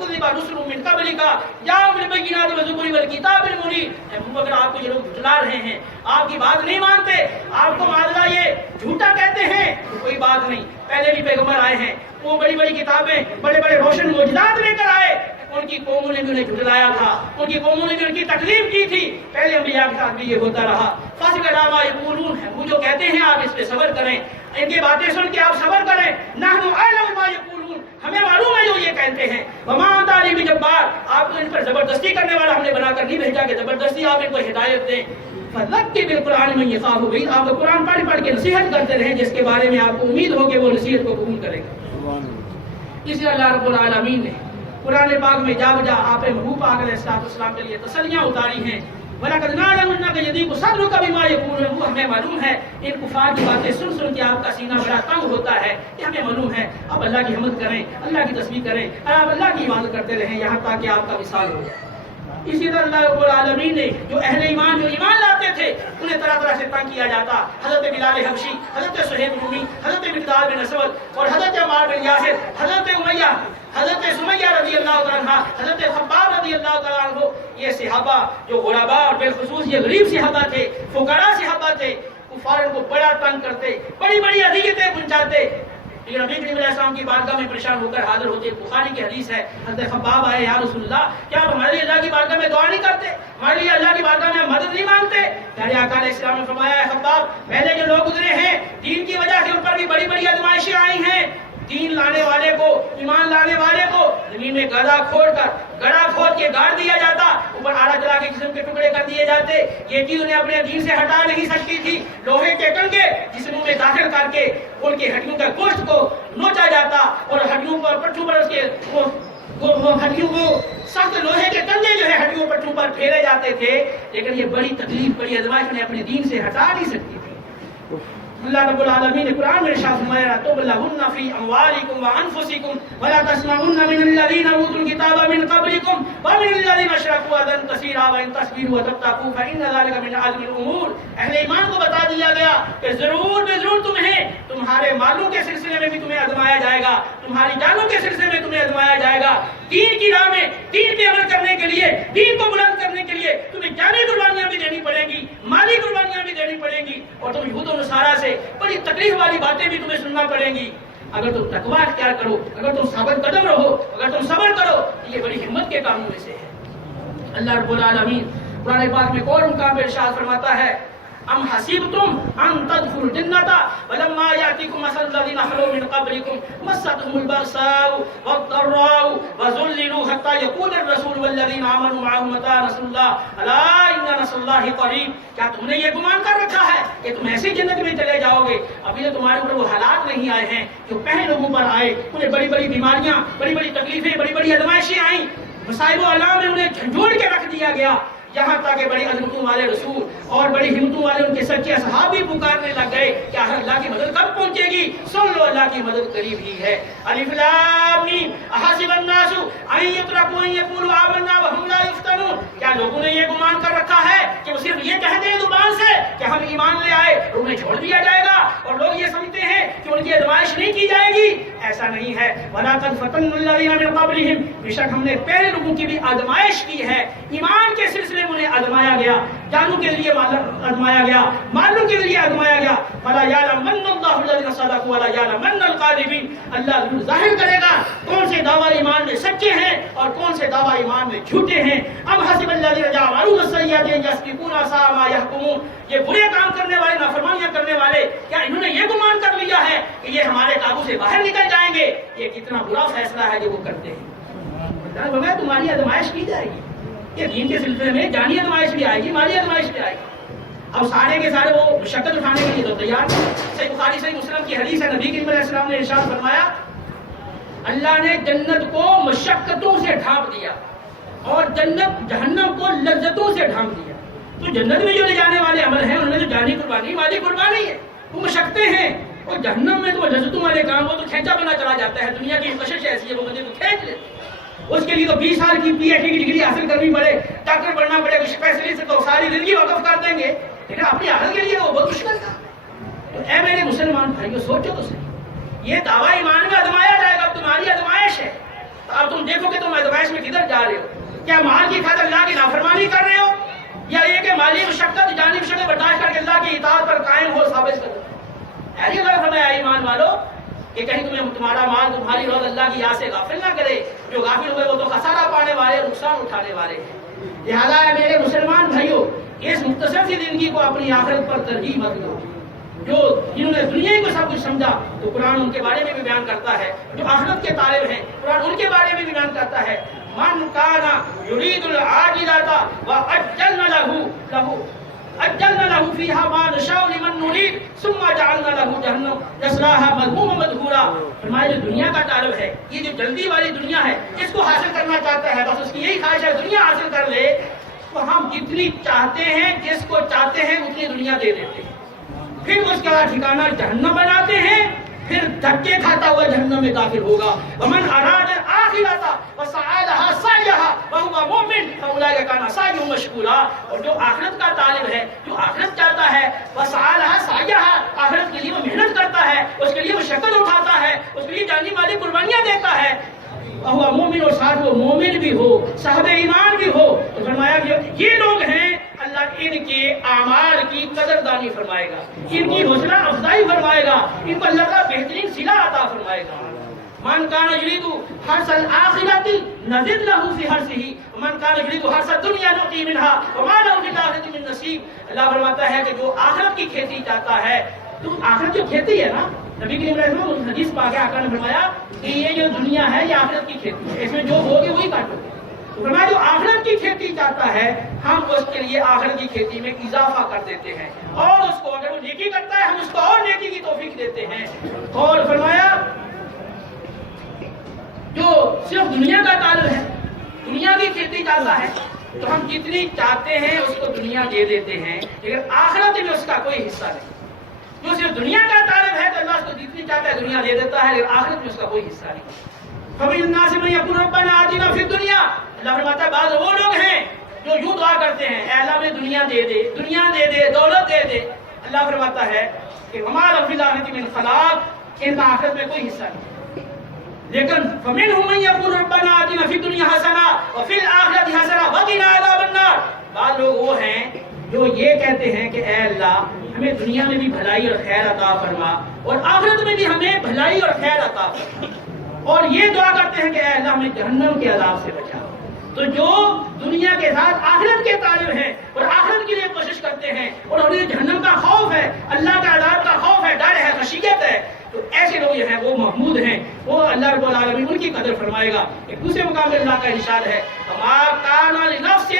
کذب رسل من قبلک جاءوا بالبینات والزبر والکتاب المنیر. اے محبوب, اگر آپ کو یہ لوگ جھٹلا رہے ہیں, آپ کی بات نہیں مانتے, آپ کو معاملہ یہ جھوٹا کہتے ہیں, تو کوئی بات نہیں. پہلے بھی پیغمبر آئے ہیں, وہ بڑی بڑی کتابیں, بڑے بڑے روشن معجزات لے کر آئے. ان کی قوموں نے بھی انہیں جھٹلایا تھا, ان کی قوموں نے بھی ان کی تکلیف کی تھی. پہلے انبیاء کے ساتھ بھی یہ ہوتا رہا. فاصبر علی ما یقولون, وہ جو کہتے ہیں آپ اس پہ صبر کریں, ان کی باتیں سن کے آپ صبر کریں. نحن اعلم ما یقولون, ہمیں معلوم ہے جو یہ کہتے ہیں. وما انت علیہم بجبار, آپ کو ان پر زبردستی کرنے والا ہم نے بنا کر نہیں بھیجا کہ زبردستی آپ ان کو ہدایت دیں. فذکر بالقرآن من یخاف وعید, آپ قرآن پڑھ کے نصیحت کرتے رہیں جس کے بارے میں آپ کو امید ہو کہ وہ نصیحت کو قبول کرے گا. اس لیے اللہ رب العالمین نے قرآن پاک میں جا بجا آپ محبوب پاک علیہ السلام کے لیے تسلیاں اتاری ہیں. وَلَقَدْ نَعْلَمُ أَنَّكَ يَضِيقُ صَدْرُكَ بِمَا يَقُولُونَ, وہ ہمیں معلوم ہے ان کفار کی باتیں سن سن کے آپ کا سینہ بڑا تنگ ہوتا ہے, یہ ہمیں معلوم ہے. اب اللہ کی حمد کریں, اللہ کی تسبیح کریں, اور آپ اللہ کی عبادت کرتے رہیں یہاں تک کہ آپ کا وصال ہو جائے. اسی طرح اللہ رب العالمین نے جو اہل ایمان جو ایمان لاتے تھے انہیں طرح طرح سے تنگ کیا جاتا. حضرت بلال حبشی, حضرت صہیب رومی, حضرت مقداد بن اسود اور حضرت عمار بن یاسر, حضرت امیہ, حضرت سمیہ رضی اللہ تعالیٰ عنہ, حضرت خباب رضی اللہ تعالیٰ عنہ, یہ صحابہ جو غربا اور بالخصوص یہ غریب صحابہ تھے, فقراء صحابہ تھے, کفار کو بڑا تنگ کرتے, بڑی بڑی اذیتیں پہنچاتے. لیکن نبی کریم علیہ السلام کی بارگاہ میں پریشان ہو کر حاضر ہوتے. بخاری کی حدیث ہے, حضرت خباب آئے, یا رسول اللہ, کیا آپ ہمارے لیے اللہ کی بارگاہ میں دعا نہیں کرتے, ہمارے لیے اللہ کی بارگاہ میں مدد نہیں مانگتے؟ پیارے آقا علیہ السلام نے فرمایا, ہے خباب, پہلے جو لوگ گزرے ہیں دین کی وجہ سے ان پر بھی بڑی بڑی آزمائشیں آئی ہیں. دین لانے والے کو, ایمان لانے والے کو زمین میں گڑھا کھود کے گاڑ دیا جاتا, اوپر آڑا جلا کے جسم کے ٹکڑے کر دیے جاتے. یہ چیز انہیں اپنے دین سے ہٹا نہیں سکتی تھی. لوہے کے کنگے جسموں میں داخل کر کے ان کی ہڈیوں کا گوشت کو نوچا جاتا اور ہڈیوں پر پٹھوں پر اس کے وہ ہڈیوں کو سخت لوہے کے کنگے جو ہے ہڈیوں پٹھوں پر پھیرے جاتے تھے. لیکن یہ بڑی تکلیف, بڑی آزمائش انہیں اپنے دین سے ہٹا نہیں سکتی تھی. اللہ رب العالمین نے قرآن میں ارشاد فرمایا, تُبْلَغُنَّ فِي أَمْوَالِكُمْ وَأَنفُسِكُمْ وَلَا تَسْمَعُنَّ مِنَ الَّذِينَ أُوتُوا الْكِتَابَ مِنْ قَبْلِكُمْ وَمِنَ الَّذِينَ أَشْرَكُوا أَذًى كَثِيرًا وَإِن تَصْبِرُوا وَتَتَّقُوا فَإِنَّ ذَلِكَ مِنْ عَزْمِ الْأُمُورِ. اہل ایمان کو بتا دیا گیا کہ ضرور تمہیں تمہارے مالوں کے سلسلے میں بھی تمہیں آزمایا جائے گا, تمہاری جانوں کے سلسلے میں تمہیں آزمایا جائے گا. دین کی راہ میں دین پہ عمل کرنے کے لیے, دین کو بلند کرنے کے لیے تمہیں جانی قربانیاں بھی دینی پڑیں گی, مالی قربانیاں بھی دینی پڑیں گی, اور تم یہود و نصارہ سے بڑی تکلیف والی باتیں بھی تمہیں سننا پڑیں گی. اگر تم تقوی اختیار کرو, اگر تم ثابت قدم رہو, اگر تم صبر کرو, تو یہ بڑی ہمت کے کاموں میں سے ہے. اللہ رب العالمین قرآن پاک میں اور مقام پہ ارشاد فرماتا ہے, ام حسبتم ان تدخلوا الجنۃ ولما يأتكم مثل الذين خلوا من قبلكم مستهم البأساء والضراء وذللوا حتى يقول الرسول والذين آمنوا معه متى نصر الله ألا إن نصر الله قريب. کیا تم نے یہ گمان کر رکھا ہے کہ تم ایسی جنت میں چلے جاؤ گے؟ ابھی تو تمہارے اوپر وہ حالات نہیں آئے ہیں جو پہلے لوگوں پر آئے. انہیں بڑی بڑی بیماریاں، بڑی بڑی تکلیفیں، بڑی بڑی آزمائشیں آئیں، مصائب و آلام میں انہیں جھنجھوڑ کے رکھ دیا گیا، یہاں تک کہ بڑی عظمتوں والے رسول اور بڑی ہمتوں والے ان کے سچے اصحاب بھی پکارنے لگ گئے کہ اللہ کی مدد کب پہنچے گی؟ سن لو اللہ کی مدد قریب ہی ہے. الف لام میم احسب الناس ان یترکوا ان یقولوا آمنا وهم لا یفتنون. کیا لوگوں نے یہ گمان کر رکھا ہے کہ وہ صرف یہ کہہ دیں زبان سے کہ ہم ایمان لے آئے اور انہیں چھوڑ دیا جائے گا، اور لوگ یہ سمجھتے ہیں کہ ان کی آزمائش نہیں کی جائے گی؟ ایسا نہیں ہے. وَلَقَدْ فَتَنَّا الَّذِينَ مِن قَبْلِهِمْ، بے شک ہم نے پہلے لوگوں کی بھی آزمائش کی ہے. ایمان کے سلسلے میں انہیں آزمایا گیا، جانوں کے لیے آزمایا گیا، مالوں کے لیے آزمایا گیا. فَلَا يَعْلَمَنَّ اللَّهُ الَّذِينَ صَدَقُوا وَلَا يَعْلَمَنَّ الْكَاذِبِينَ. اللہ ظاہر کرے گا کون سے دعویٰ ایمان میں سچے ہیں اور کون سے دعویٰ ایمان میں جھوٹے ہیں. ام حسب الذین یعملون السیئات ان یسبقونا ساء ما یحکمون. یہ برے کام کرنے والے، نافرمانیاں کرنے والے، کیا انہوں نے یہ گمان کر لیا ہے کہ یہ ہمارے قابو سے باہر نکل جائیں گے؟ یہ کتنا برا فیصلہ ہے جو وہ کرتے ہیں. تمہاری آزمائش کی جائے گی. یہ دین کے سلسلے میں جانی آزمائش بھی آئے گی، مالی آزمائش بھی آئے گی. اب سارے کے سارے وہ مشقت اٹھانے کے لیے تو تیار. صحیح بخاری صحیح مسلم کی حدیث ہے، نبی کریم علیہ السلام نے ارشاد فرمایا اللہ نے جنت کو مشقتوں سے ڈھانپ دیا اور جنت جہنم کو لذتوں سے ڈھانپ دیا. تو جنت میں جو لے جانے والے عمل ہیں ان میں تو جانی قربانی، مالی قربانی ہے، وہ مشقتیں ہیں. اور جہنم میں تو لذتوں والے کام وہ تو کھینچا بنا چلا جاتا ہے. دنیا کی کشش ایسی ہے وہ بندے کو کھینچ لیتے. اس کے لیے تو 20 سال کی پی ایچ ڈی کی ڈگری حاصل کرنی پڑے، ڈاکٹر بننا پڑے، کچھ اسپیشلسٹ سے تو ساری زندگی وقف کر دیں گے، لیکن اپنی عقل کے لیے وہ بہت مشکل تھا. تو اے میرے مسلمان بھائیو سوچو تو صحیح، یہ دعویٰ ایمان میں آزمایا جائے گا. اب تمہاری آزمائش ہے، تو اب تم دیکھو کہ تم آزمائش میں کدھر جا رہے ہو. کیا مال کی خاطر اللہ کی نافرمانی کر رہے ہو، یا یہ کہ مالی مشقت، جانی مشقت برداشت کر کے اللہ کی اطاعت پر قائم ہو ثابت کرو؟ ایسی غلط فرمایا ایمان والو کہ کہیں تمہارا مال تمہاری روز اللہ کی یاد سے غافل نہ کرے. جو غافل ہوئے وہ تو خسارہ پانے والے، نقصان اٹھانے والے ہیں. لہذا میرے مسلمان بھائیو اس مختصر سی زندگی کو اپنی آخرت پر ترجیح مت دو. جو جنہوں نے دنیا کو سب کچھ سمجھا تو قرآن ان کے بارے میں بھی بیان کرتا ہے. جو آخرت کے طالب ہیں قرآن ان کے بارے میں بھی بیان کرتا ہے. من کان یرید العاجلۃ وعجلنا له اجلنا له فيها ما نشاء لمن نريد ثم جعلنا له جهنم يصلاها مذموما مدحورا. فرمایا جو دنیا کا طالب ہے، یہ جو جلدی والی دنیا ہے، اس کو حاصل کرنا چاہتا ہے، بس اس کی یہی خواہش ہے دنیا حاصل کر لے، تو ہم جتنی چاہتے ہیں، جس کو چاہتے ہیں اتنی دنیا دے دیتے ہیں. پھر اس کا ٹھکانہ جہنم بناتے ہیں، پھر دھکے کھاتا ہوا جہنم میں داخل ہوگا. ومن اراد الآخرۃ وسعى لها سعيها وهو مؤمن فاولئک کان سعیهم مشکورا. اور جو آخرت کا طالب ہے، جو آخرت چاہتا ہے، وسعى لها سعيها، آخرت کے لیے وہ محنت کرتا ہے، اس کے لیے وہ مشقت اٹھاتا ہے، اس کے لیے جانی مالی قربانیاں دیتا ہے، وهو مؤمن، اور ساتھ وہ مومن بھی ہو، صاحب ایمان بھی ہو. تو فرمایا کہ یہ لوگ ہیں اللہ ان کے اعمال کی قدردانی فرمائے گا، ان کی حوصلہ افزائی فرمائے گا، ان کو اللہ کا بہترین صلہ عطا فرمائے گا. من کان یرید حرث الآخرۃ نزد له فی حرثہ ومن کان یرید حرث الدنیا نؤتی منها وما له فی الآخرۃ من نصیب. اللہ فرماتا ہے کہ جو آخرت کی کھیتی چاہتا ہے، تو آخرت جو کھیتی ہے نا، نبی کریم علیہ السلام حدیث پاک آقا نے فرمایا کہ یہ جو دنیا ہے یہ آخرت کی کھیتی ہے، اس میں جو ہوگی وہی کاٹو گے. فرمایا جو آخرت کی کھیتی چاہتا ہے ہم اس کے لیے آخرت کی کھیتی میں اضافہ کر دیتے ہیں، اور اس کو اگر وہ نیکی کرتا ہے ہم اس کو اور نیکی کی توفیق دیتے ہیں. اور فرمایا جو صرف دنیا کا طالب ہے، دنیا کی کھیتی چاہتا ہے، تو ہم جتنی چاہتے ہیں اس کو دنیا دے دیتے ہیں، لیکن آخرت میں اس کا کوئی حصہ نہیں. جو صرف دنیا کا طالب ہے تو اللہ اس کو جتنی چاہتا ہے دنیا دے دیتا ہے، لیکن آخرت میں اس کا کوئی حصہ نہیں. فَمِنَ النَّاسِ مَن يَقُولُ رَبَّنَا آتِنَا فِي الدُّنْيَا. اللہ فرماتا ہے بعض وہ لوگ ہیں جو یوں دعا کرتے ہیں، اے اللہ مجھے دنیا دے دے، دنیا دے دے، دولت دے دے. اللہ فرماتا ہے کہ وَمَا لَهُ فِي الْآخِرَةِ مِنْ خَلَاقٍ، ان کا آخرت میں کوئی حصہ نہیں. لیکن فَمِنْهُم مَن يَقُولُ رَبَّنَا آتِنَا فِي الدُّنْيَا حَسَنَةً وَفِي الْآخِرَةِ حَسَنَةً وَقِنَا عَذَابَ النَّارِ. بعض لوگ وہ ہیں جو یہ کہتے ہیں کہ اے اللہ ہمیں دنیا میں بھی بھلائی اور خیر عطا فرما اور آخرت میں بھی ہمیں بھلائی اور خیر عطا فرما، اور یہ دعا کرتے ہیں کہ اے اللہ ہمیں جہنم کے عذاب سے بچا. تو جو دنیا کے ساتھ آخرت کے طالب ہیں اور آخرت کے لیے کوشش کرتے ہیں اور انہیں جہنم کا خوف ہے، اللہ کے عذاب کا خوف ہے، ڈر ہے، خشیت ہے، ہے، تو ایسے لوگ جو ہیں وہ محمود ہیں، وہ اللہ رب العالمین ان کی قدر فرمائے گا۔ ایک دوسرے مقام میں اللہ کا ارشاد ہے وما كان لنفس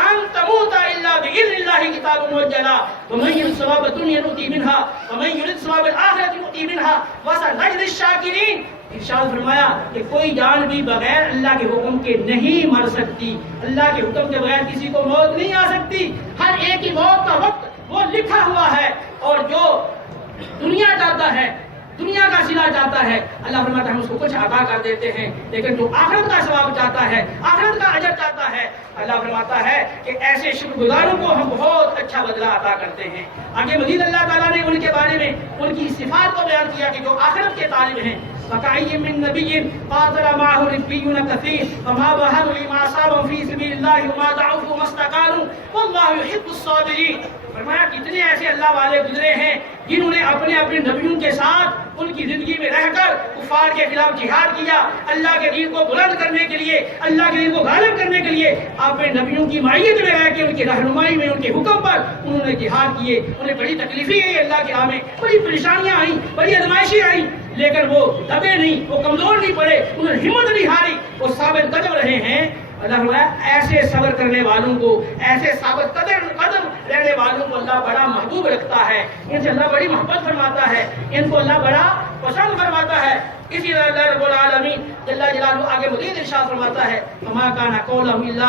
ان تموت الا باذن الله كتاب مؤجلا ومن يرد ثواب الدنيا نؤتي منها ومن يرد ثواب الاخره نؤتي منها وسنجزي الشاكرين۔ ارشاد فرمایا کہ کوئی جان بھی بغیر اللہ کے حکم کے نہیں مر سکتی، اللہ کے حکم کے بغیر کسی کو موت نہیں آ سکتی، ہر ایک کی موت کا وقت وہ لکھا ہوا ہے، اور جو دنیا چاہتا ہے، دنیا کا صلہ چاہتا ہے، اللہ فرماتا ہے ہم اس کو کچھ عطا کر دیتے ہیں، لیکن جو آخرت کا ثواب چاہتا ہے، آخرت کا اجر چاہتا ہے، اللہ فرماتا ہے کہ ایسے شکر گزاروں کو ہم بہت اچھا بدلہ عطا کرتے ہیں۔ آگے مزید اللہ تعالیٰ نے ان کے بارے میں ان کی صفات کو بیان کیا کہ جو آخرت کے طالب ہیں، فَكَأَيٍّ مِّن نَبِيٍّ قَاتَلَ مَعَهُ رِبِّيُّونَ كَثِيرٌ فَمَا وَهَنُوا لِمَا أَصَابَهُمْ فِي سَبِيلِ اللَّهِ وَمَا ضَعُفُوا وَمَا اسْتَكَانُوا وَاللَّهُ يُحِبُّ الصَّابِرِينَ۔ فرمایا کتنے ایسے اللہ والے گزرے ہیں جنہوں نے اپنے اپنے نبیوں کے ساتھ ان کی زندگی میں رہ کر کفار کے خلاف جہاد کیا، اللہ کے دین کو بلند کرنے کے لیے، اللہ کے دین کو غالب کرنے کے لیے اپنے نبیوں کی معیت میں رہ کے ان کی رہنمائی میں ان کے حکم پر انہوں نے جہاد کیے۔ انہیں بڑی تکلیفیں آئی اللہ کی راہ میں، بڑی پریشانیاں آئیں، بڑی آزمائشیں آئیں، لیکن وہ دبے نہیں، وہ کمزور نہیں پڑے، انہوں نے ہمت نہیں ہاری، وہ ثابت قدم رہے ہیں۔ اللہ فرمایا ایسے صبر کرنے والوں کو، ایسے ثابت قدم رہنے والوں کو اللہ بڑا محبوب رکھتا ہے، ان سے اللہ بڑی محبت فرماتا ہے، ان کو اللہ بڑا پسند فرماتا ہے۔ اسی طرح اللہ رب العالمین جل جلالہ آگے مزید ارشاد فرماتا ہے فما كان قولهم الا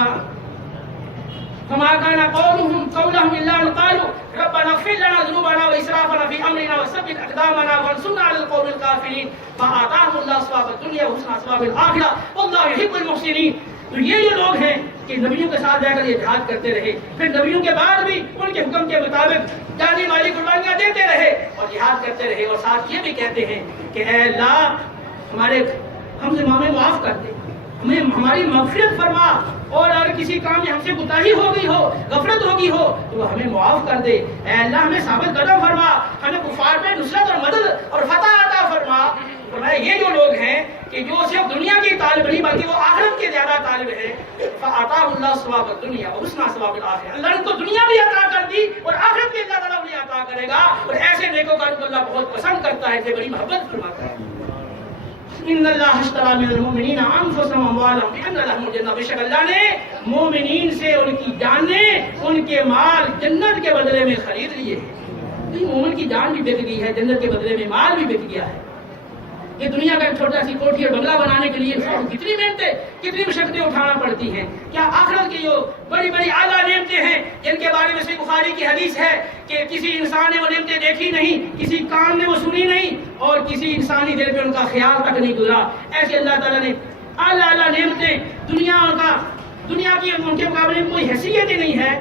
ان قالوا ربنا اغفر لنا ذنوبنا واسرافنا في امرنا وثبت اقدامنا وانصرنا على القوم الكافرين فآتاهم الله ثواب الدنيا وحسن ثواب الاخره والله يحب المحسنين۔ تو یہ جو لوگ ہیں کہ نبیوں کے ساتھ رہ کر یہ جہاد کرتے رہے، پھر نبیوں کے بعد بھی ان کے حکم کے مطابق جانی مالی قربانیاں دیتے رہے اور جہاد کرتے رہے، اور ساتھ یہ بھی کہتے ہیں کہ اے اللہ ہم سے معاف کر دے، ہماری مغفرت فرما، اور اگر کسی کام میں ہم سے کوتاہی ہو گئی ہو، غفلت ہوگی ہو تو وہ ہمیں معاف کر دے، اے اللہ ہمیں ثابت قدم فرما، ہمیں کفار پہ نصرت اور مدد اور فتح عطا فرما۔ فرمایا یہ جو لوگ ہیں کہ جو صرف دنیا کی طالب نہیں بلکہ وہ آخرت کے زیادہ طالب ہیں، فَآتَاهُ اللَّهُ ثَوَابَ الدُّنْيَا وَحُسْنَ ثَوَابِ الْآخِرَةِ، اللہ نے تو دنیا بھی عطا کر دی اور آخرت کے زیادہ انہیں عطا کرے گا، اور ایسے نیکوکار کو اللہ بہت پسند کرتا ہے، اسے بڑی محبت فرماتا ہے۔ ان اللہ اشتری من المؤمنین انفسهم واموالهم بان لهم الجنہ، بے شک اللہ نے مومنین سے ان کی جانیں، ان کے مال جنت کے بدلے میں خرید لیے ہیں۔ مومن کی جان بھی بک گئی ہے، جنت کے بدلے میں مال بھی بک گیا ہے۔ یہ دنیا کا چھوٹا سی کوٹھی اور بنگلہ بنانے کے لیے انسان کو کتنی محنتیں، کتنی مشقتیں اٹھانا پڑتی ہیں، کیا آخرت کی جو بڑی بڑی اعلیٰ نعمتیں ہیں جن کے بارے میں صحیح بخاری کی حدیث ہے کہ کسی انسان نے وہ نعمتیں دیکھی نہیں، کسی کان نے وہ سنی نہیں، اور کسی انسانی دل پہ ان کا خیال تک نہیں گزرا، ایسے اللہ تعالیٰ نے اعلیٰ نعمتیں دنیا کی ان کے مقابلے میں کوئی حیثیت ہی نہیں ہے،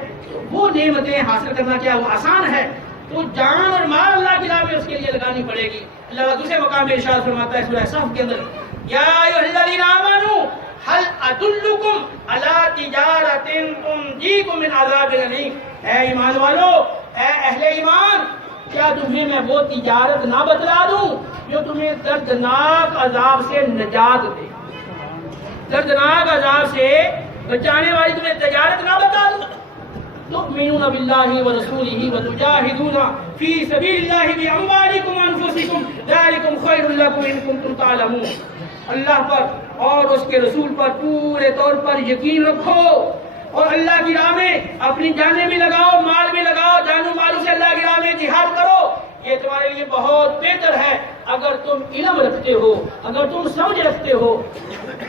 وہ نعمتیں حاصل کرنا کیا وہ آسان ہے؟ تو جان اور مال اللہ کی راہ میں اس کے لیے لگانی پڑے گی۔ اللہ دوسرے مقام میں ارشاد فرماتا ہے سورہ صف کے اندر یا ایھا الذین آمنوا هل ادلکم علی تجارۃ تنجیکم من عذاب الیم، اے ایمان والو، اے اہل ایمان، کیا تمہیں میں وہ تجارت نہ بتلا دوں جو تمہیں دردناک عذاب سے نجات دے، دردناک عذاب سے بچانے والی تمہیں تجارت نہ بتا دوں؟ تؤمنون بالله ورسوله وتجاهدون في سبيل الله بأموالكم وأنفسكم ذلكم خير لكم إن كنتم تعلمون۔ اللہ پر اور اس کے رسول پر پورے طور پر یقین رکھو، اور اللہ کی راہ میں اپنی جانیں بھی لگاؤ، مال بھی لگاؤ، جانوں مالوں سے اللہ کی راہ میں جہاد کرو، یہ تمہارے لیے بہت بہتر ہے اگر تم علم رکھتے ہو، اگر تم سمجھ رکھتے ہو۔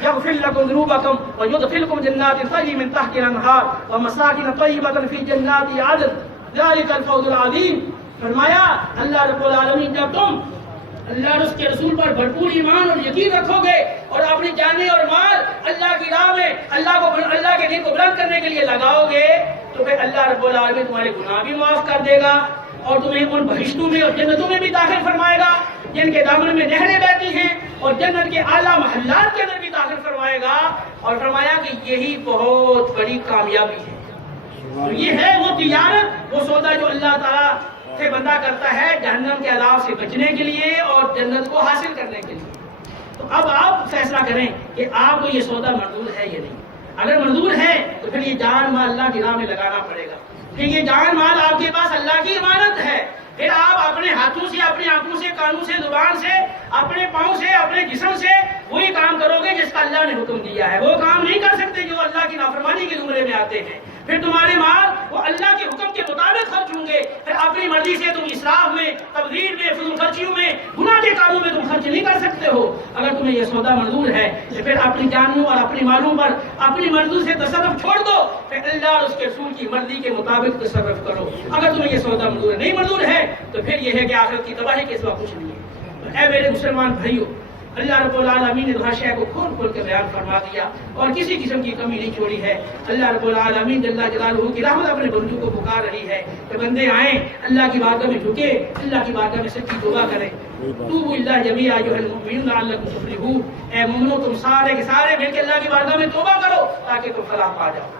یغفر لکم ذنوبکم ویدخلکم جنات تجری من تحتها الانہار ومساکن طیبۃ فی جنات عدن ذلک الفوز العظیم۔ فرمایا اللہ رب العالمین جب تم اللہ اور اس کے رسول پر بھرپور ایمان اور یقین رکھو گے اور اپنی جانیں اور مال اللہ کی راہ میں اللہ کے دین کو بلند کرنے کے لیے لگاؤ گے تو پھر اللہ رب العالمین تمہارے گناہ بھی معاف کر دے گا اور تمہیں ان بہشتوں میں اور جنتوں میں بھی داخل فرمائے گا جن کے دامن میں نہریں بہتی ہیں، اور جنت کے اعلیٰ محلات کے اندر بھی داخل فرمائے گا، اور فرمایا کہ یہی بہت بڑی کامیابی ہے۔ تو یہ ہے وہ تجارت، وہ سودا جو اللہ تعالیٰ سے بندہ کرتا ہے جہنم کے عذاب سے بچنے کے لیے اور جنت کو حاصل کرنے کے لیے۔ تو اب آپ فیصلہ کریں کہ آپ کو یہ سودا منظور ہے یا نہیں۔ اگر منظور ہے تو پھر یہ جان مال اللہ کی راہ میں لگانا پڑے گا کہ یہ جان مال آپ کے پاس اللہ کی امانت ہے، پھر آپ اپنے ہاتھوں سے اپنی آنکھوں سے کانوں سے، زبان سے، اپنے پاؤں سے، اپنے جسم سے وہی کام کرو گے جس کا اللہ نے حکم دیا ہے. وہ کام نہیں کر سکتے جو اللہ کی نافرمانی کے زمرے میں آتے ہیں. پھر تمہارے مال وہ اللہ کے حکم کے مطابق خرچ ہوں گے. پھر اپنی مرضی سے تم اسراف میں، تبذیر میں، فضول خرچیوں میں، گناہ کے کاموں میں تم خرچ نہیں کر سکتے ہو. اگر تمہیں یہ سودا منظور ہے تو پھر اپنی جانوں اور اپنی مالوں پر اپنی مرضی سے تصرف چھوڑ دو. پھر اللہ اور اس کے رسول کی مرضی کے مطابق تصرف کرو. اگر تمہیں یہ سودا منظور نہیں منظور ہے تو پھر یہ ہے کہ آخرت کی تباہی کے سوا کچھ نہیں ہے. اے میرے مسلمان بھائیو، اللہ رب العالمین نے دعا کو کھول کھول کے بیان فرما دیا اور کسی قسم کی کمی نہیں چھوڑی ہے. اللہ رب العالمین جل جلالہ کی رحمت اپنے بندوں کو پکار رہی ہے کہ بندے آئیں، اللہ کی بارگاہ میں جھکے، اللہ کی بارگاہ میں سچی توبہ کریں. توبوا الی جمیع ایھا المؤمنون لعلکم تفلحون. اے مومنو تم سارے کے سارے مل کے اللہ کی بارگاہ میں توبہ کرو تاکہ تم فلاح پا جاؤ.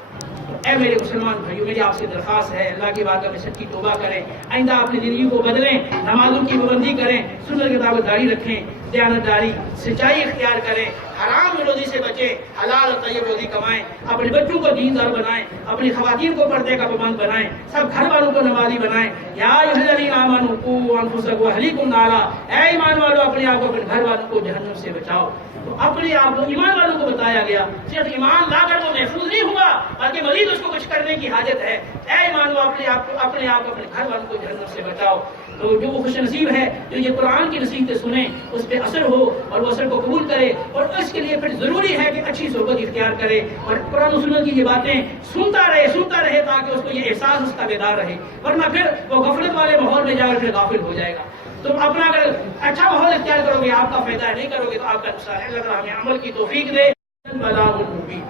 اے میرے مسلمان بھائیو، میری آپ سے درخواست ہے اللہ کی بارگاہ میں سچی توبہ کریں. آئندہ اپنی زندگی کو بدلیں، نمازوں کی پابندی کریں، سنت کی دعوت جاری رکھیں، دیانتداری، سچائی اختیار کریں، حرام روزی سے بچیں، حلال اور طیب روزی کمائیں، اپنے بچوں کو دیندار بنائیں، اپنی خواتین کو پردے کا پابند بنائیں، سب گھر والوں کو نمازی بنائیں. یا ایھا الذین آمنوا قوا انفسکم واہلیکم نارا. اے ایمان والو، اپنے آپ کو اپنے گھر والوں کو جہنم سے بچاؤ. تو اپنے آپ کو ایمان والوں کو بتایا گیا، صرف ایمان لا کر وہ محفوظ نہیں ہوا بلکہ مزید اس کو کچھ کرنے کی حاجت ہے. اے ایمان والو، اپنے آپ کو اپنے گھر والوں کو جہنم سے بچاؤ. تو جو وہ خوش نصیب ہے جو یہ قرآن کی نصیحتیں سنیں، اس پہ اثر ہو اور وہ اثر کو قبول کرے، اور اس کے لیے پھر ضروری ہے کہ اچھی صحبت اختیار کرے اور قرآن و سنت کی یہ باتیں سنتا رہے تاکہ اس کو یہ احساس اس کا بیدار رہے. ورنہ پھر وہ غفلت والے ماحول میں جا کر پھر غافل ہو جائے گا. تم اپنا اگر اچھا ماحول اختیار کرو گے آپ کا فائدہ ہے، نہیں کرو گے تو آپ کا نقصان ہے. اللہ تعالیٰ ہمیں عمل کی توفیق دے. بلاغ المبین.